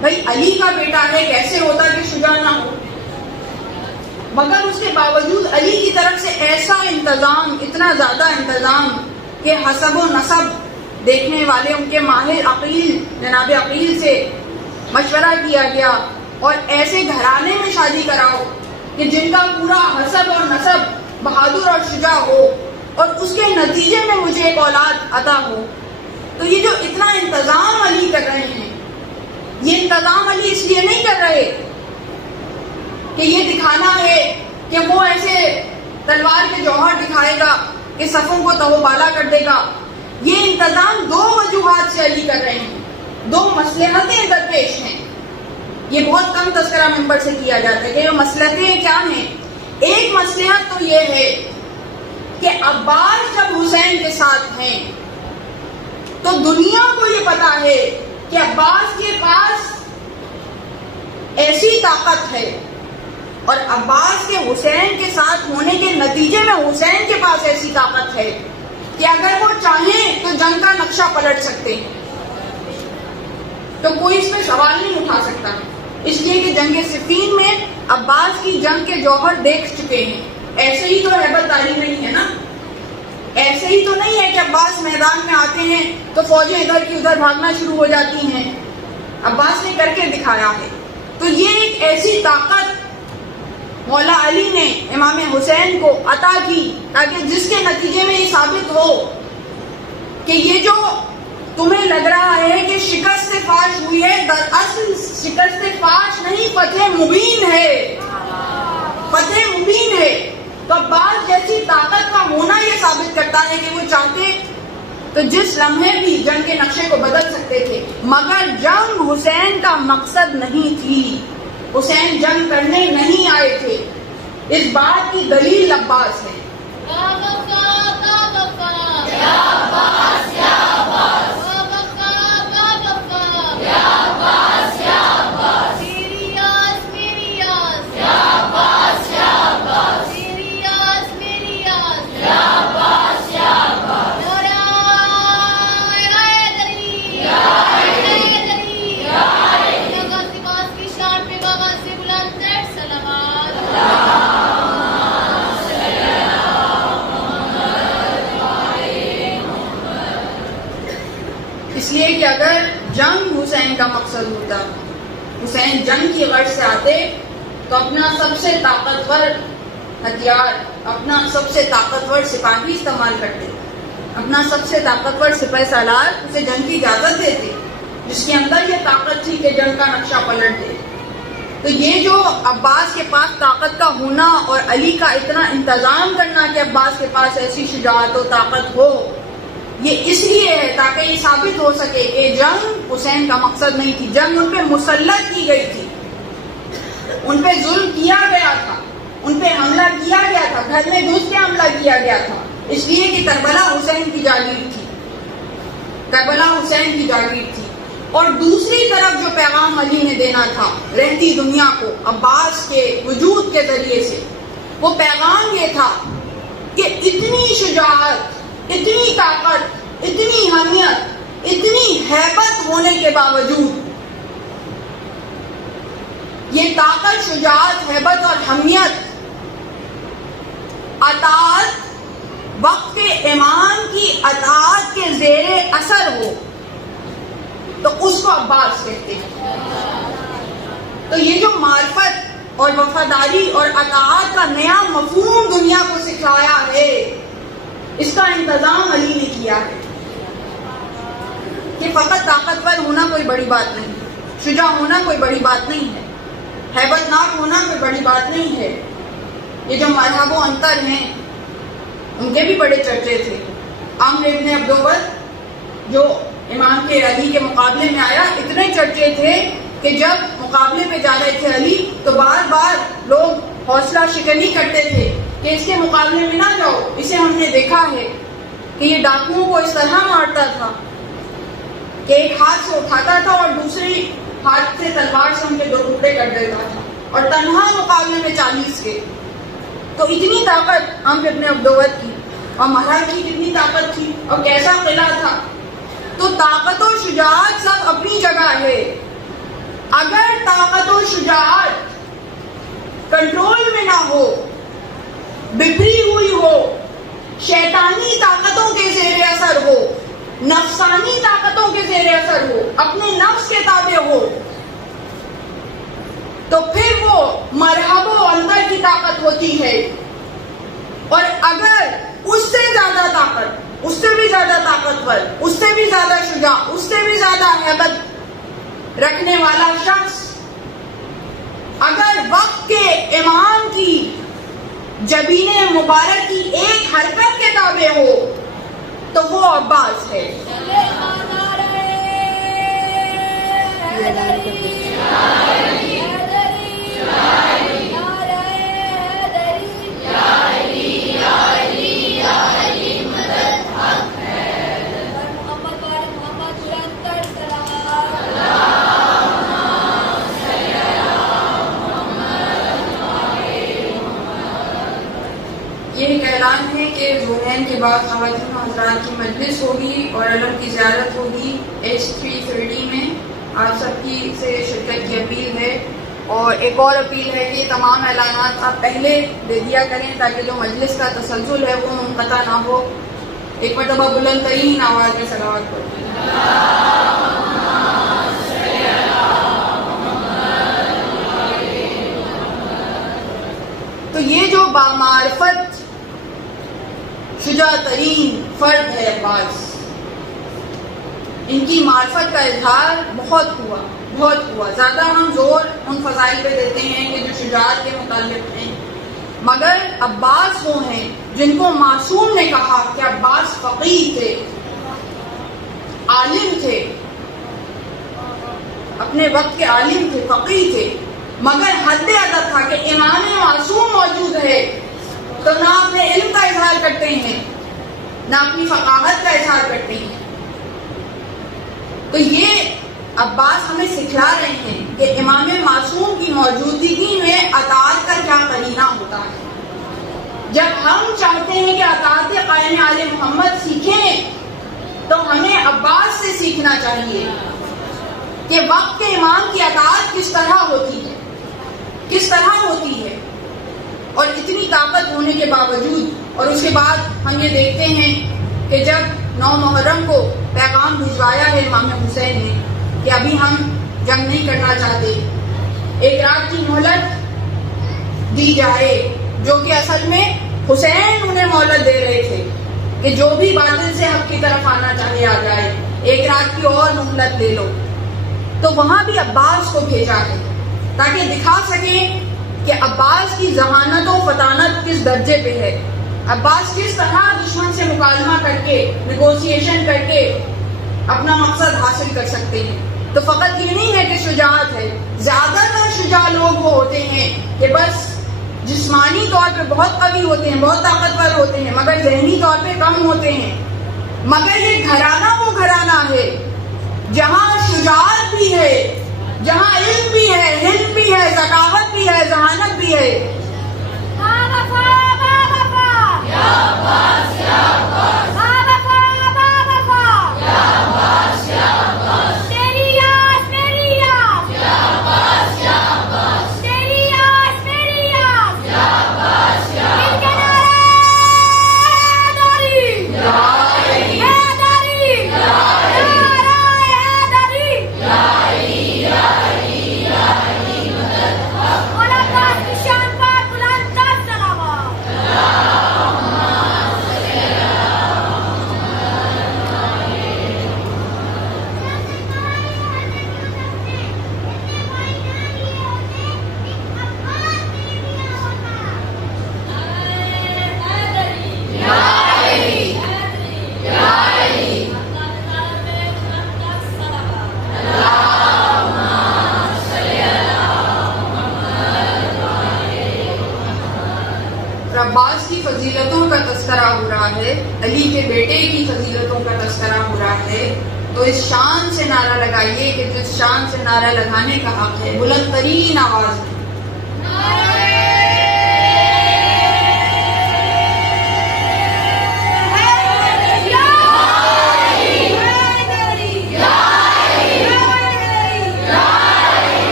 بھائی علی کا بیٹا ہے, کیسے ہوتا کہ شجاع نہ ہو, مگر اس کے باوجود علی کی طرف سے ایسا انتظام, اتنا زیادہ انتظام کہ حسب و نسب دیکھنے والے ان کے ماہر عقیل جناب عقیل سے مشورہ کیا گیا اور ایسے گھرانے میں شادی کراؤ کہ جن کا پورا حسب اور نسب بہادر اور شجاع ہو, اور اس کے نتیجے میں مجھے ایک اولاد عطا ہو. تو یہ جو اتنا انتظام علی کر رہے ہیں, یہ انتظام علی اس لیے نہیں کر رہے کہ یہ دکھانا ہے کہ وہ ایسے تلوار کے جوہر دکھائے گا کہ صفوں کو تہو بالا کر دے گا. یہ انتظام دو وجوہات سے علی کر رہے ہیں, دو مصلحتیں درپیش ہیں. یہ بہت کم تذکرہ ممبر سے کیا جاتا ہے کہ یہ مصلحتیں کیا ہیں. ایک مصلحت تو یہ ہے کہ عباس جب حسین کے ساتھ ہیں تو دنیا کو یہ پتا ہے کہ عباس کے پاس ایسی طاقت ہے, اور عباس کے حسین کے ساتھ ہونے کے نتیجے میں حسین کے پاس ایسی طاقت ہے کہ اگر وہ چاہیں تو جنگ کا نقشہ پلٹ سکتے ہیں. تو کوئی اس میں سوال نہیں اٹھا سکتا, اس لیے کہ جنگ صفین میں عباس کی جنگ کے جوہر دیکھ چکے ہیں. ایسے ہی تو ہیبت تاری نہیں ہے نا, ایسے ہی تو نہیں ہے کہ عباس میدان میں آتے ہیں تو فوجیں ادھر کی ادھر بھاگنا شروع ہو جاتی ہیں. عباس نے کر کے دکھایا ہے. تو یہ ایک ایسی طاقت مولا علی نے امام حسین کو عطا کی، تاکہ جس کے نتیجے میں یہ ثابت ہو کہ یہ جو تمہیں لگ رہا ہے کہ شکست فاش ہوئی ہے، دراصل شکست فاش نہیں، فتح مبین ہے، فتح مبین ہے۔ تو عباس جیسی طاقت کا ہونا یہ ثابت کرتا ہے کہ وہ چاہتے تو جس لمحے بھی جنگ کے نقشے کو بدل سکتے تھے، مگر جنگ حسین کا مقصد نہیں تھی، حسین جنگ کرنے نہیں آئے تھے۔ اس بات کی دلیل عباس ہے۔ اس لیے کہ اگر جنگ حسین کا مقصد ہوتا، حسین جنگ کی غرض سے آتے تو اپنا سب سے طاقتور ہتھیار، اپنا سب سے طاقتور سپاہی استعمال کرتے، اپنا سب سے طاقتور سپہ سالار اسے جنگ کی اجازت دیتے، جس کے اندر یہ طاقت تھی کہ جنگ کا نقشہ پلٹ دے۔ تو یہ جو عباس کے پاس طاقت کا ہونا اور علی کا اتنا انتظام کرنا کہ عباس کے پاس ایسی شجاعت و طاقت ہو، یہ اس لیے ہے تاکہ یہ ثابت ہو سکے کہ جنگ حسین کا مقصد نہیں تھی، جنگ ان پہ مسلط کی گئی تھی، ان پہ ظلم کیا گیا تھا، ان پہ حملہ کیا گیا تھا، گھر میں گھس کے حملہ کیا گیا تھا، اس لیے کہ کربلا حسین کی جاگیر تھی، کربلا حسین کی جاگیر تھی۔ اور دوسری طرف جو پیغام علی نے دینا تھا رہتی دنیا کو عباس کے وجود کے ذریعے سے، وہ پیغام یہ تھا کہ اتنی شجاعت، اتنی طاقت، اتنی حمیت، اتنی ہیبت ہونے کے باوجود، یہ طاقت، شجاعت، ہیبت اور حمیت اطاعت، وقت کے امام کی اطاعت کے زیر اثر ہو تو اس کو عباس کہتے ہیں۔ تو یہ جو معرفت اور وفاداری اور اطاعت کا نیا مفہوم دنیا کو سکھایا ہے، اس کا انتظام علی نے کیا ہے کہ فقط طاقتور ہونا کوئی بڑی بات نہیں، شجاع ہونا کوئی بڑی بات نہیں ہے، ہیبت ناک ہونا کوئی بڑی بات نہیں ہے۔ یہ جو مذہب و انتر ہیں ان کے بھی بڑے چرچے تھے۔ عمرو ابن عبدود جو امام کے علی کے مقابلے میں آیا، اتنے چرچے تھے کہ جب مقابلے میں جا رہے تھے علی تو بار بار لوگ حوصلہ شکنی کرتے تھے کہ اس کے مقابلے میں نہ جاؤ، اسے ہم نے دیکھا ہے کہ یہ ڈاکوؤں کو اس طرح مارتا تھا کہ ایک ہاتھ سے اٹھاتا تھا اور دوسری ہاتھ سے تلوار سے ان کے 2 ٹکڑے کر دیتا تھا، اور تنہا مقابلے میں 40 کے۔ تو اتنی طاقت عمرو ابن عبدود کی، اور مہر کی کتنی طاقت تھی اور کیسا قلعہ تھا۔ تو طاقت و شجاعت سب اپنی جگہ ہے، اگر طاقت و شجاعت کنٹرول میں نہ ہو، بکھری ہوئی ہو، شیطانی طاقتوں کے زیر اثر ہو، نفسانی طاقتوں کے زیر اثر ہو، اپنے نفس کے تابع ہو، تو پھر وہ مرحب و اندر کی طاقت ہوتی ہے۔ اور اگر اس سے زیادہ طاقت، اس سے بھی زیادہ طاقتور، اس سے بھی زیادہ شجاع، اس سے بھی زیادہ ہیبت رکھنے والا شخص اگر وقت کے امام کی جبین مبارک کی ایک حرکت کے تابع ہو تو وہ عباس ہے۔ یہ ایک اعلان ہے کہ زونین کے بعد خواتین و حضرات کی مجلس ہوگی اور علم کی زیارت ہوگی H330 میں۔ آپ سب کی سے شرکت کی اپیل ہے، اور ایک اور اپیل ہے کہ تمام اعلانات آپ پہلے دے دیا کریں تاکہ جو مجلس کا تسلسل ہے وہ منقطع نہ ہو۔ ایک مرتبہ بلند ترین آواز میں صلوات پڑھیں۔ تو یہ جو بامعرفت شجاع ترین فرد ہے عباس، ان کی معرفت کا اظہار بہت ہوا. زیادہ ہم زور ان فضائل پہ دیتے ہیں کہ جو شجاعت کے متعلق ہیں، مگر عباس وہ ہیں جن کو معصوم نے کہا کہ عباس فقیہ تھے، عالم تھے، اپنے وقت کے عالم تھے، فقیہ تھے، مگر حد ادب تھا کہ امام معصوم موجود ہے تو نہ اپنے علم کا اظہار کرتے ہیں نہ اپنی فقاہت کا اظہار کرتے ہیں. تو یہ عباس ہمیں سکھلا رہے ہیں کہ امام معصوم کی موجودگی میں اطاعت کا کیا قرینہ ہوتا ہے. جب ہم چاہتے ہیں کہ اطاعت قائم آل محمد سیکھیں تو ہمیں عباس سے سیکھنا چاہیے کہ وقت کے امام کی اطاعت کس طرح ہوتی ہے، کس طرح ہوتی ہے. اور اتنی طاقت ہونے کے باوجود، اور اس کے بعد ہم یہ دیکھتے ہیں کہ جب 9 محرم کو پیغام بھجوایا ہے امام حسین نے کہ ابھی ہم جنگ نہیں کرنا چاہتے، 1 رات کی مہلت دی جائے، جو کہ اصل میں حسین انہیں مہلت دے رہے تھے کہ جو بھی باطل سے حق کی طرف آنا چاہے آ جائے، 1 رات کی اور مہلت لے لو. تو وہاں بھی عباس کو بھیجا ہے تاکہ دکھا سکیں کہ عباس کی ذہانت و فطانت کس درجے پہ ہے، عباس کس طرح دشمن سے مکالمہ کر کے، نیگوسیشن کر کے اپنا مقصد حاصل کر سکتے ہیں. تو فقط یہ نہیں ہے کہ شجاعت ہے، زیادہ تر شجاع لوگ وہ ہوتے ہیں کہ بس جسمانی طور پہ بہت قوی ہوتے ہیں، بہت طاقتور ہوتے ہیں، مگر ذہنی طور پہ کم ہوتے ہیں. مگر یہ گھرانہ وہ گھرانہ ہے جہاں شجاعت بھی ہے، جہاں علم بھی ہے، حلم بھی ہے، ذکاوت بھی ہے، ذہانت بھی ہے. عباس کی فضیلتوں کا تذکرہ ہو رہا ہے، علی کے بیٹے کی فضیلتوں کا تذکرہ ہو رہا ہے، تو اس شان سے نعرہ لگائیے کہ جس شان سے نعرہ لگانے کا حق ہے، بلند ترین آواز میں.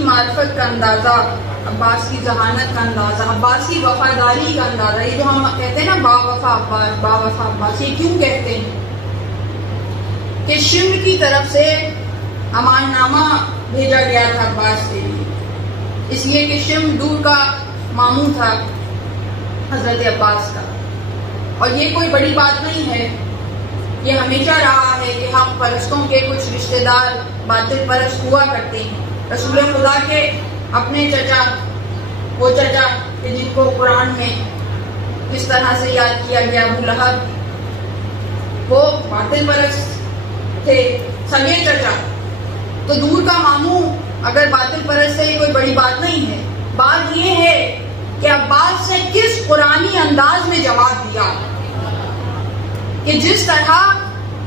معرفت کا اندازہ، عباس کی ذہانت کا اندازہ، عباس کی وفاداری کا اندازہ. یہ جو ہم کہتے ہیں نا با وفا عباس، با وفا عباس، یہ کیوں کہتے ہیں؟ کہ شمر کی طرف سے امان نامہ بھیجا گیا تھا عباس کے لیے، اس لیے کہ شمر دور کا ماموں تھا حضرت عباس کا. اور یہ کوئی بڑی بات نہیں ہے، یہ ہمیشہ رہا ہے کہ حق پرستوں کے کچھ رشتہ دار باطل پرست ہوا کرتے ہیں. رسول خدا کے اپنے چچا، وہ چچا کہ جن کو قرآن میں کس طرح سے یاد کیا گیا، ابو لہب، وہ باطل پرست تھے، سگے چچا. تو دور کا ماموں اگر باطل پرست ہے یہ کوئی بڑی بات نہیں ہے. بات یہ ہے کہ عباس نے کس قرآنی انداز میں جواب دیا، کہ جس طرح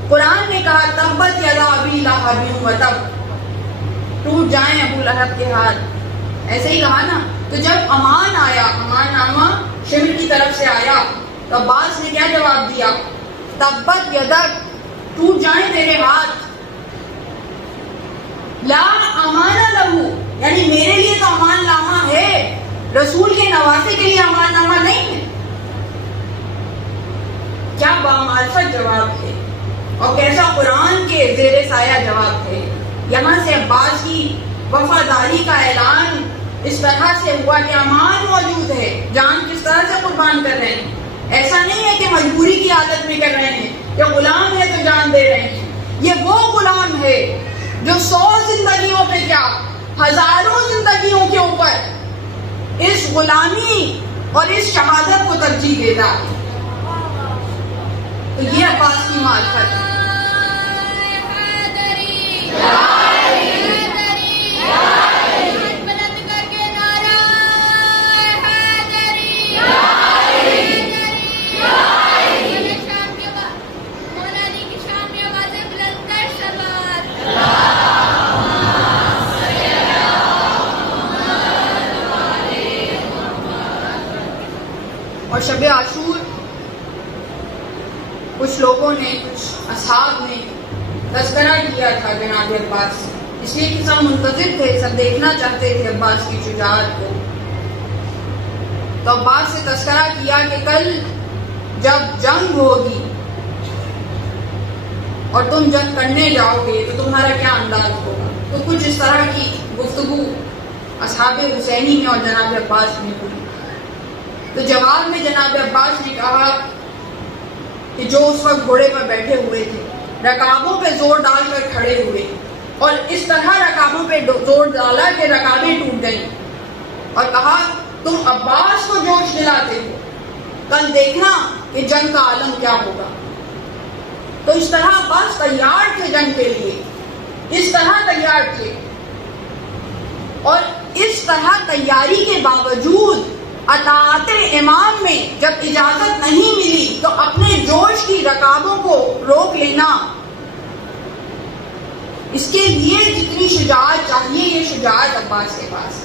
قرآن نے کہا تبت یدا ابی لہب وتب، ٹوٹ جائیں ابو لہب کے ہاتھ. ایسے ہی کہا نا. تو جب امان آیا, امان نامہ شمر کی طرف سے آیا, تو عباس نے کیا جواب دیا؟ تبت یدک, ٹوٹ جائیں تیرے ہاتھ. لا امان لہو, یعنی میرے لیے تو امان نامہ ہے, رسول کے نواسے کے لیے امان نامہ نہیں ہے. کیا بامعرفت جواب ہے, اور کیسا قرآن کے زیر سایہ جواب ہے. یہاں سے عباس کی وفاداری کا اعلان اس طرح سے ہوا کہ امان موجود ہے, جان کس طرح سے قربان کر رہے ہیں. ایسا نہیں ہے کہ مجبوری کی حالت میں کر رہے ہیں, کہ غلام ہے تو جان دے رہے ہیں. یہ وہ غلام ہے جو 100 زندگیوں پہ کیا, ہزاروں زندگیوں کے اوپر اس غلامی اور اس شہادت کو ترجیح دیتا ہے. تو یہ عباس کی معرفت ہے. اور شب عاشور کچھ لوگوں نے, کچھ اصحاب نے تذکرہ کیا تھا جناب عباس سے, اس لیے کہ سب منتظر تھے, سب دیکھنا چاہتے تھے عباس کی شجاعت کو. تو عباس سے تذکرہ کیا کہ کل جب جنگ ہوگی اور تم جنگ کرنے جاؤ گے تو تمہارا کیا انداز ہوگا. تو کچھ اس طرح کی گفتگو اصحاب حسینی میں اور جناب عباس میں ہوئی. تو جواب میں جناب عباس نے کہا کہ جو اس وقت گھوڑے پر بیٹھے ہوئے تھے, رکابوں پہ زور ڈال کر کھڑے ہوئے, اور اس طرح رکابوں پہ زور ڈالا کہ رکابیں ٹوٹ گئیں, اور کہا تم عباس کو جوش دلاتے ہو, کل دیکھنا کہ جنگ کا عالم کیا ہوگا. تو اس طرح عباس تیار تھے جنگ کے لیے, اس طرح تیار تھے. اور اس طرح تیاری کے باوجود اطاعت امام میں جب اجازت نہیں ملی تو اپنے جوش کی رکابوں کو روک لینا, اس کے لیے جتنی شجاعت چاہیے یہ شجاعت عباس کے پاس.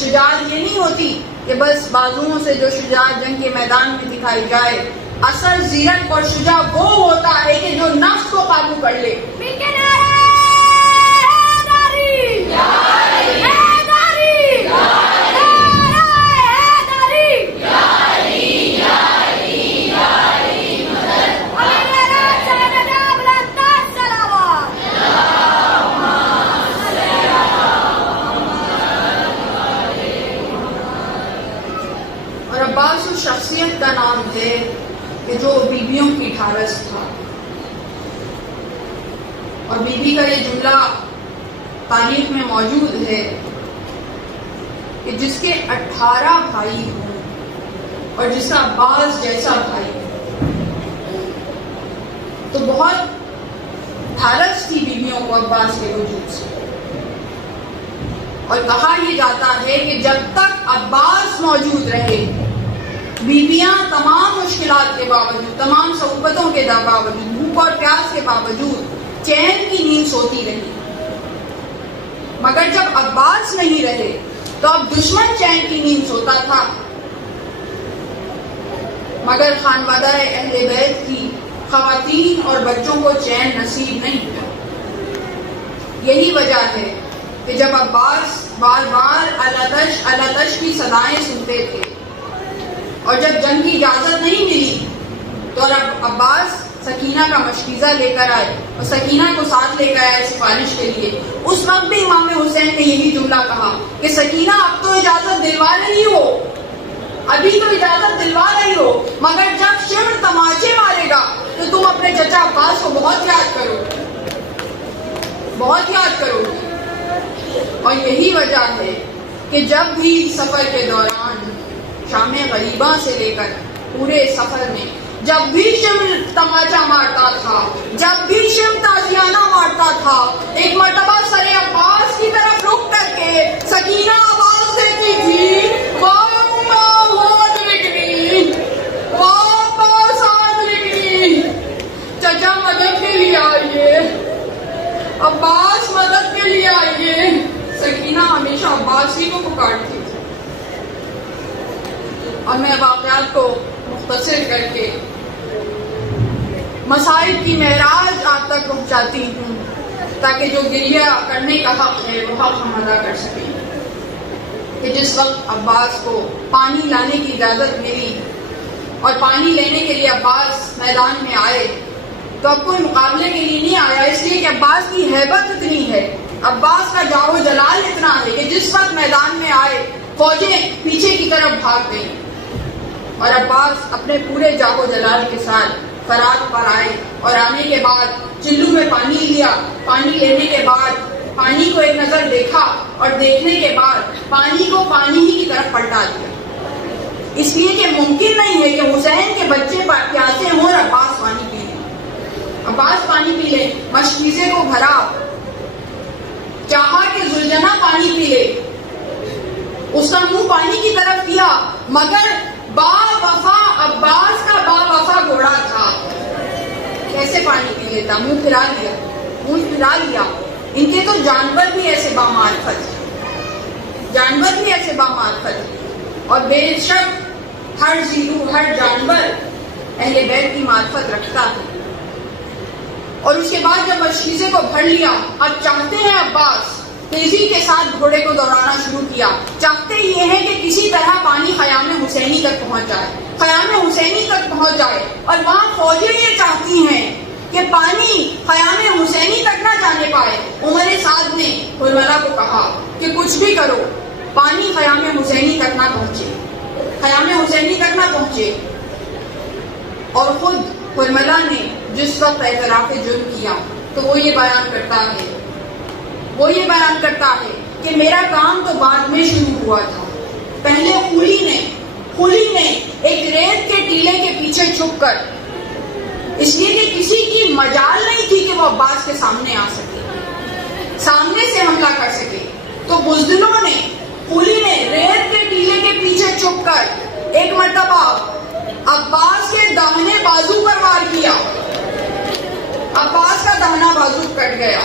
شجاعت یہ نہیں ہوتی کہ بس بازوؤں سے جو شجاعت جنگ کے میدان میں دکھائی جائے. اصل زیرت اور شجاع وہ ہوتا ہے کہ جو نفس کو قابو کر لے. عباس اس شخصیت کا نام ہے کہ جو بیویوں کی ٹھارس تھا. اور بی بی کا یہ جملہ تاریخ میں موجود ہے کہ جس کے 18 بھائی ہوں اور جس کا عباس جیسا بھائی ہو. تو بہت ٹھارس تھی بیویوں کو عباس کے وجود سے. اور کہا یہ جاتا ہے کہ جب تک عباس موجود رہے بیویاں تمام مشکلات کے باوجود, تمام صعوبتوں کے باوجود, بھوک اور پیاس کے باوجود چین کی نیند سوتی رہی. مگر جب عباس نہیں رہے تو اب دشمن چین کی نیند سوتا تھا, مگر خانوادہ اہل بیت کی خواتین اور بچوں کو چین نصیب نہیں ہوا. یہی وجہ ہے کہ جب عباس بار بار الاتش کی صدائیں سنتے تھے اور جب جنگ کی اجازت نہیں ملی تو عباس سکینہ کا مشکیزہ لے کر آئے اور سکینہ کو ساتھ لے کر آئے سفارش کے لیے. اس وقت بھی امام حسین نے یہی جملہ کہا کہ سکینہ اب تو اجازت دلوا رہی ہو, ابھی تو اجازت دلوا رہی ہو, مگر جب شمر تماچے مارے گا تو تم اپنے چچا عباس کو بہت یاد کرو, بہت یاد کرو. اور یہی وجہ ہے کہ جب بھی سفر کے دوران شام غریبہ سے لے کر پورے سفر میں جب بھی شمر تماچا مارتا تھا, جب بھی شمر تازیانہ مارتا تھا, ایک مرتبہ سر عباس کی طرف رک کر کے سکینہ آواز دیتی تھی, چچا مدد کے لیے آئیے, عباس مدد کے لیے آئیے. ہمیشہ عباس ہی کو پکارتی تھی. اور میں واقعات کو مختصر کر کے مسائل کی معراج آپ تک پہنچاتی ہوں تاکہ جو گریہ کرنے کا حق ہے وہ حق ہم ادا کر سکیں. کہ جس وقت عباس کو پانی لانے کی اجازت ملی اور پانی لینے کے لیے عباس میدان میں آئے تو اب کوئی مقابلے کے لیے نہیں آیا، اس لیے کہ عباس کی ہیبت اتنی ہے، عباس کا جاہ و جلال اتنا ہے کہ جس وقت میدان میں آئے فوجیں پیچھے کی طرف بھاگ گئیں اور عباس اپنے پورے جاہ و جلال کے ساتھ فرات پر آئے اور آنے کے بعد چلو میں پانی لیا. پانی لینے کے بعد پانی کو ایک نظر دیکھا اور دیکھنے کے بعد پانی کو پانی ہی کی طرف پلٹا دیا، اس لیے کہ ممکن نہیں ہے کہ حسین کے بچے پیاسے ہوں اور عباس پانی پی لیں. عباس پانی پی لے، مشکیزے کو بھرا، چاہا کہ زلجنا پانی پی لے، اس کا منہ پانی کی طرف کیا، مگر با وفا عباس کا با وفا گھوڑا تھا، کیسے پانی پی لیتا؟ منہ پھرا لیا، منہ پھرا لیا. ان کے تو جانور بھی ایسے بامعرفت ہیں، جانور بھی ایسے بامعرفت ہیں، اور بے شک ہر زیرو، ہر جانور اہل بیت کی معرفت رکھتا ہے. اور اس کے بعد جب مشکیزے کو بھر لیا، اب چاہتے ہیں عباس تیزی کے ساتھ گھوڑے کو دوڑانا شروع کیا. چاہتے یہ ہے کہ کسی طرح پانی خیام حسینی تک پہنچ جائے، خیام حسینی تک پہنچ جائے. اور وہاں فوجیں یہ چاہتی ہیں کہ پانی خیام حسینی تک نہ جانے پائے. عمر سعد نے حرملہ کو کہا کہ کچھ بھی کرو پانی خیام حسینی تک نہ پہنچے، خیام حسینی تک نہ پہنچے. اور خود حرملہ نے جس وقت اعتراف جرم کیا تو وہ یہ بیان کرتا ہے کہ میرا کام تو بعد میں شروع ہوا تھا. پہلے خولی نے ایک ریت کے ٹیلے کے پیچھے چھپ کر، اس لیے کہ کسی کی مجال نہیں تھی کہ وہ عباس کے سامنے آ سکے، سامنے سے حملہ کر سکے، تو بزدلوں نے، خولی نے ریت کے ٹیلے کے پیچھے چھپ کر ایک مرتبہ عباس کے داہنے بازو پر وار کیا. عباس کا داہنا بازو کٹ گیا،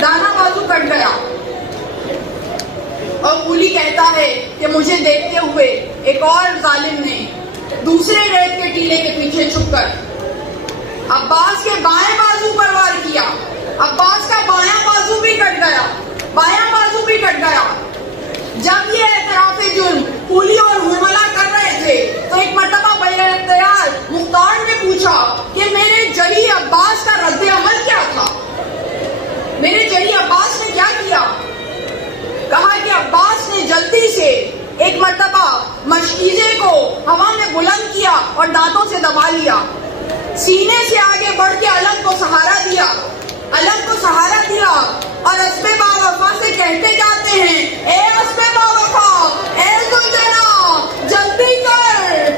داہنا بازو کٹ گیا. اور خولی کہتا ہے کہ مجھے دیکھتے ہوئے ایک اور ظالم نے دوسرے ریت کے ٹیلے کے پیچھے چھپ کر عباس کے بائیں بازو پر وار کیا. عباس کا بایاں بازو بھی کٹ گیا، بایاں بازو بھی کٹ گیا. جب یہ اعتراف جرم خولی اور حرملہ کر رہے تھے تو ایک مرتبہ بغیر اختیار مختار نے پوچھا کہ میرے جری عباس کا رد عمل کیا تھا، میرے جری عباس نے کیا کیا؟ کہا کہ عباس نے جلدی سے ایک مرتبہ مشکیزے کو ہوا میں بلند کیا اور دانتوں سے دبا لیا، سینے سے آگے بڑھ کے علم کو سہارا دیا، علم کو سہارا دیا اور اسب با وفا سے کہتے جاتے ہیں، اے اسب با وفا، اے زلجنا، جلدی کر،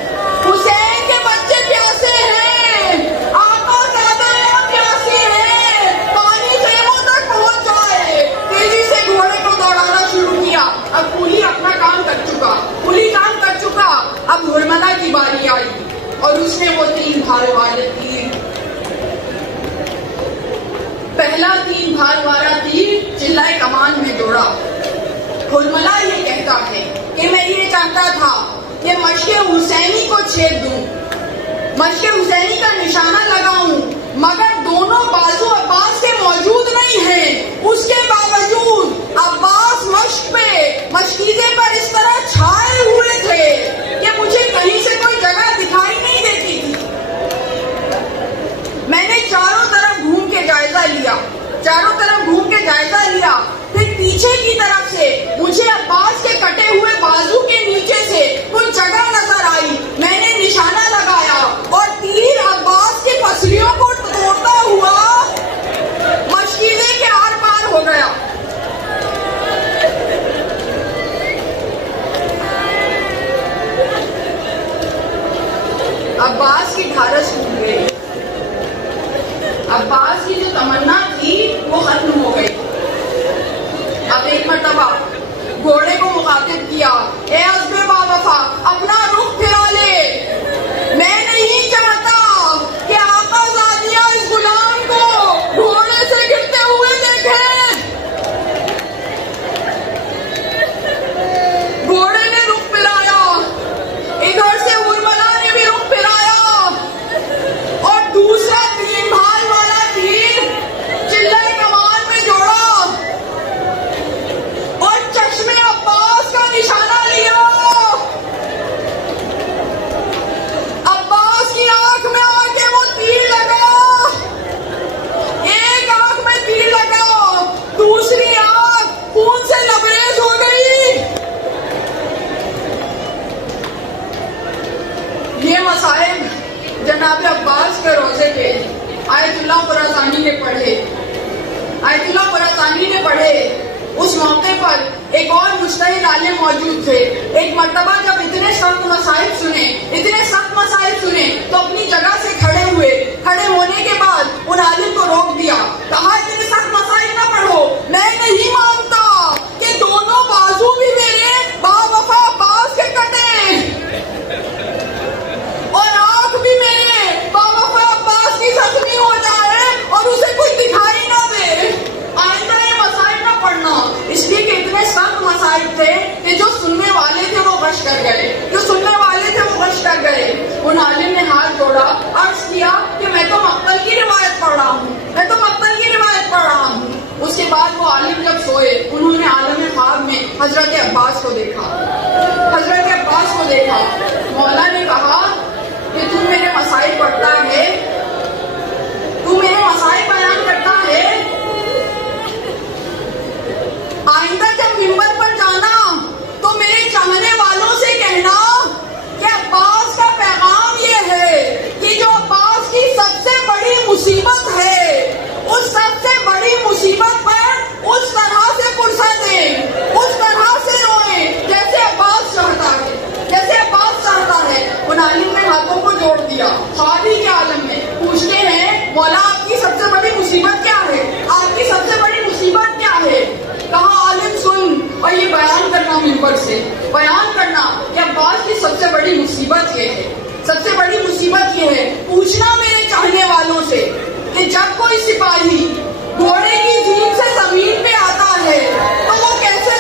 حسین کے بچے پیاسے ہیں، آقا زیادہ پیاسے ہیں، پانی خیموں تک پہنچ جائے. تیزی سے گھوڑے کو دوڑانا شروع کیا. اب خولی اپنا کام کر چکا، خولی کام کر چکا. اب حرملہ کی باری آئی اور اس نے وہ 3 بھار والے تیر، پہلا 3 بھار والا تیر چلائے کمان میں دوڑا. حرملہ یہ کہتا ہے کہ میں یہ چاہتا تھا کہ مشق حسینی کو چھید دوں، مشق حسینی کا نشانہ لگاؤں، مگر دونوں بازو عباس کے موجود نہیں ہیں. اس کے باوجود عباس مشق پہ، مشکیزے پر اس طرح چھائے ہوئے تھے کہ مجھے کہیں سے کوئی جگہ دکھائی نہیں دیتی تھی. میں نے چاروں طرف گھوم کے جائزہ لیا، پھر پیچھے کی طرف سے مجھے عباس کے کٹے ہوئے بازو کے نیچے سے کوئی جگہ نظر آئی. میں نے نشانہ لگایا اور تیر عباس کی پسلیوں کو توڑتا ہوا مشکیزے کے آر پار ہو گیا. عباس کی ڈھارس ٹوٹ گئی، عباس کی جو تمنا تھی وہ ختم ہو گئی. اب ایک مرتبہ گھوڑے کو مخاطب کیا، اے اسب با وفا، اپنا رخ پھرا لے، میں نہیں چاہتا کہ آقا زادیہ اس غلام کو گھوڑے سے گرتے ہوئے دیکھیں. مولا نے کہا کہ تو میرے مسائل پڑھتا ہے، تو میرے مسائل بیان کرتا ہے، آئندہ جب ممبر پر جانا تو میرے چاہنے والوں سے کہنا کہ عباس کا پیغام یہ ہے کہ جو عباس کی سب سے بڑی مصیبت ہے، اس سب سے بڑی مصیبت پر اس طرح سے پرسہ دیں، اس طرح سے روئیں جیسے عباس چاہتا ہے، جیسے عباس چاہتا ہے۔ ان عالم نے ہاتھوں کو جوڑ دیا خوابی کے عالم میں، پوچھتے ہیں مولا آپ کی سب سے بڑی مصیبت کیا ہے؟ آپ کی سب سے بڑی مصیبت کیا ہے؟ کہا عالم سن، اور یہ بیان کرنا ممبر سے، بیان کرنا کہ عباس کی سب سے بڑی مصیبت یہ ہے، سب سے بڑی مصیبت یہ ہے۔ پوچھنا میرے چاہنے والوں سے کہ جب کوئی سپاہی گھوڑے کی جیپ سے زمین پہ آتا ہے تو وہ کیسے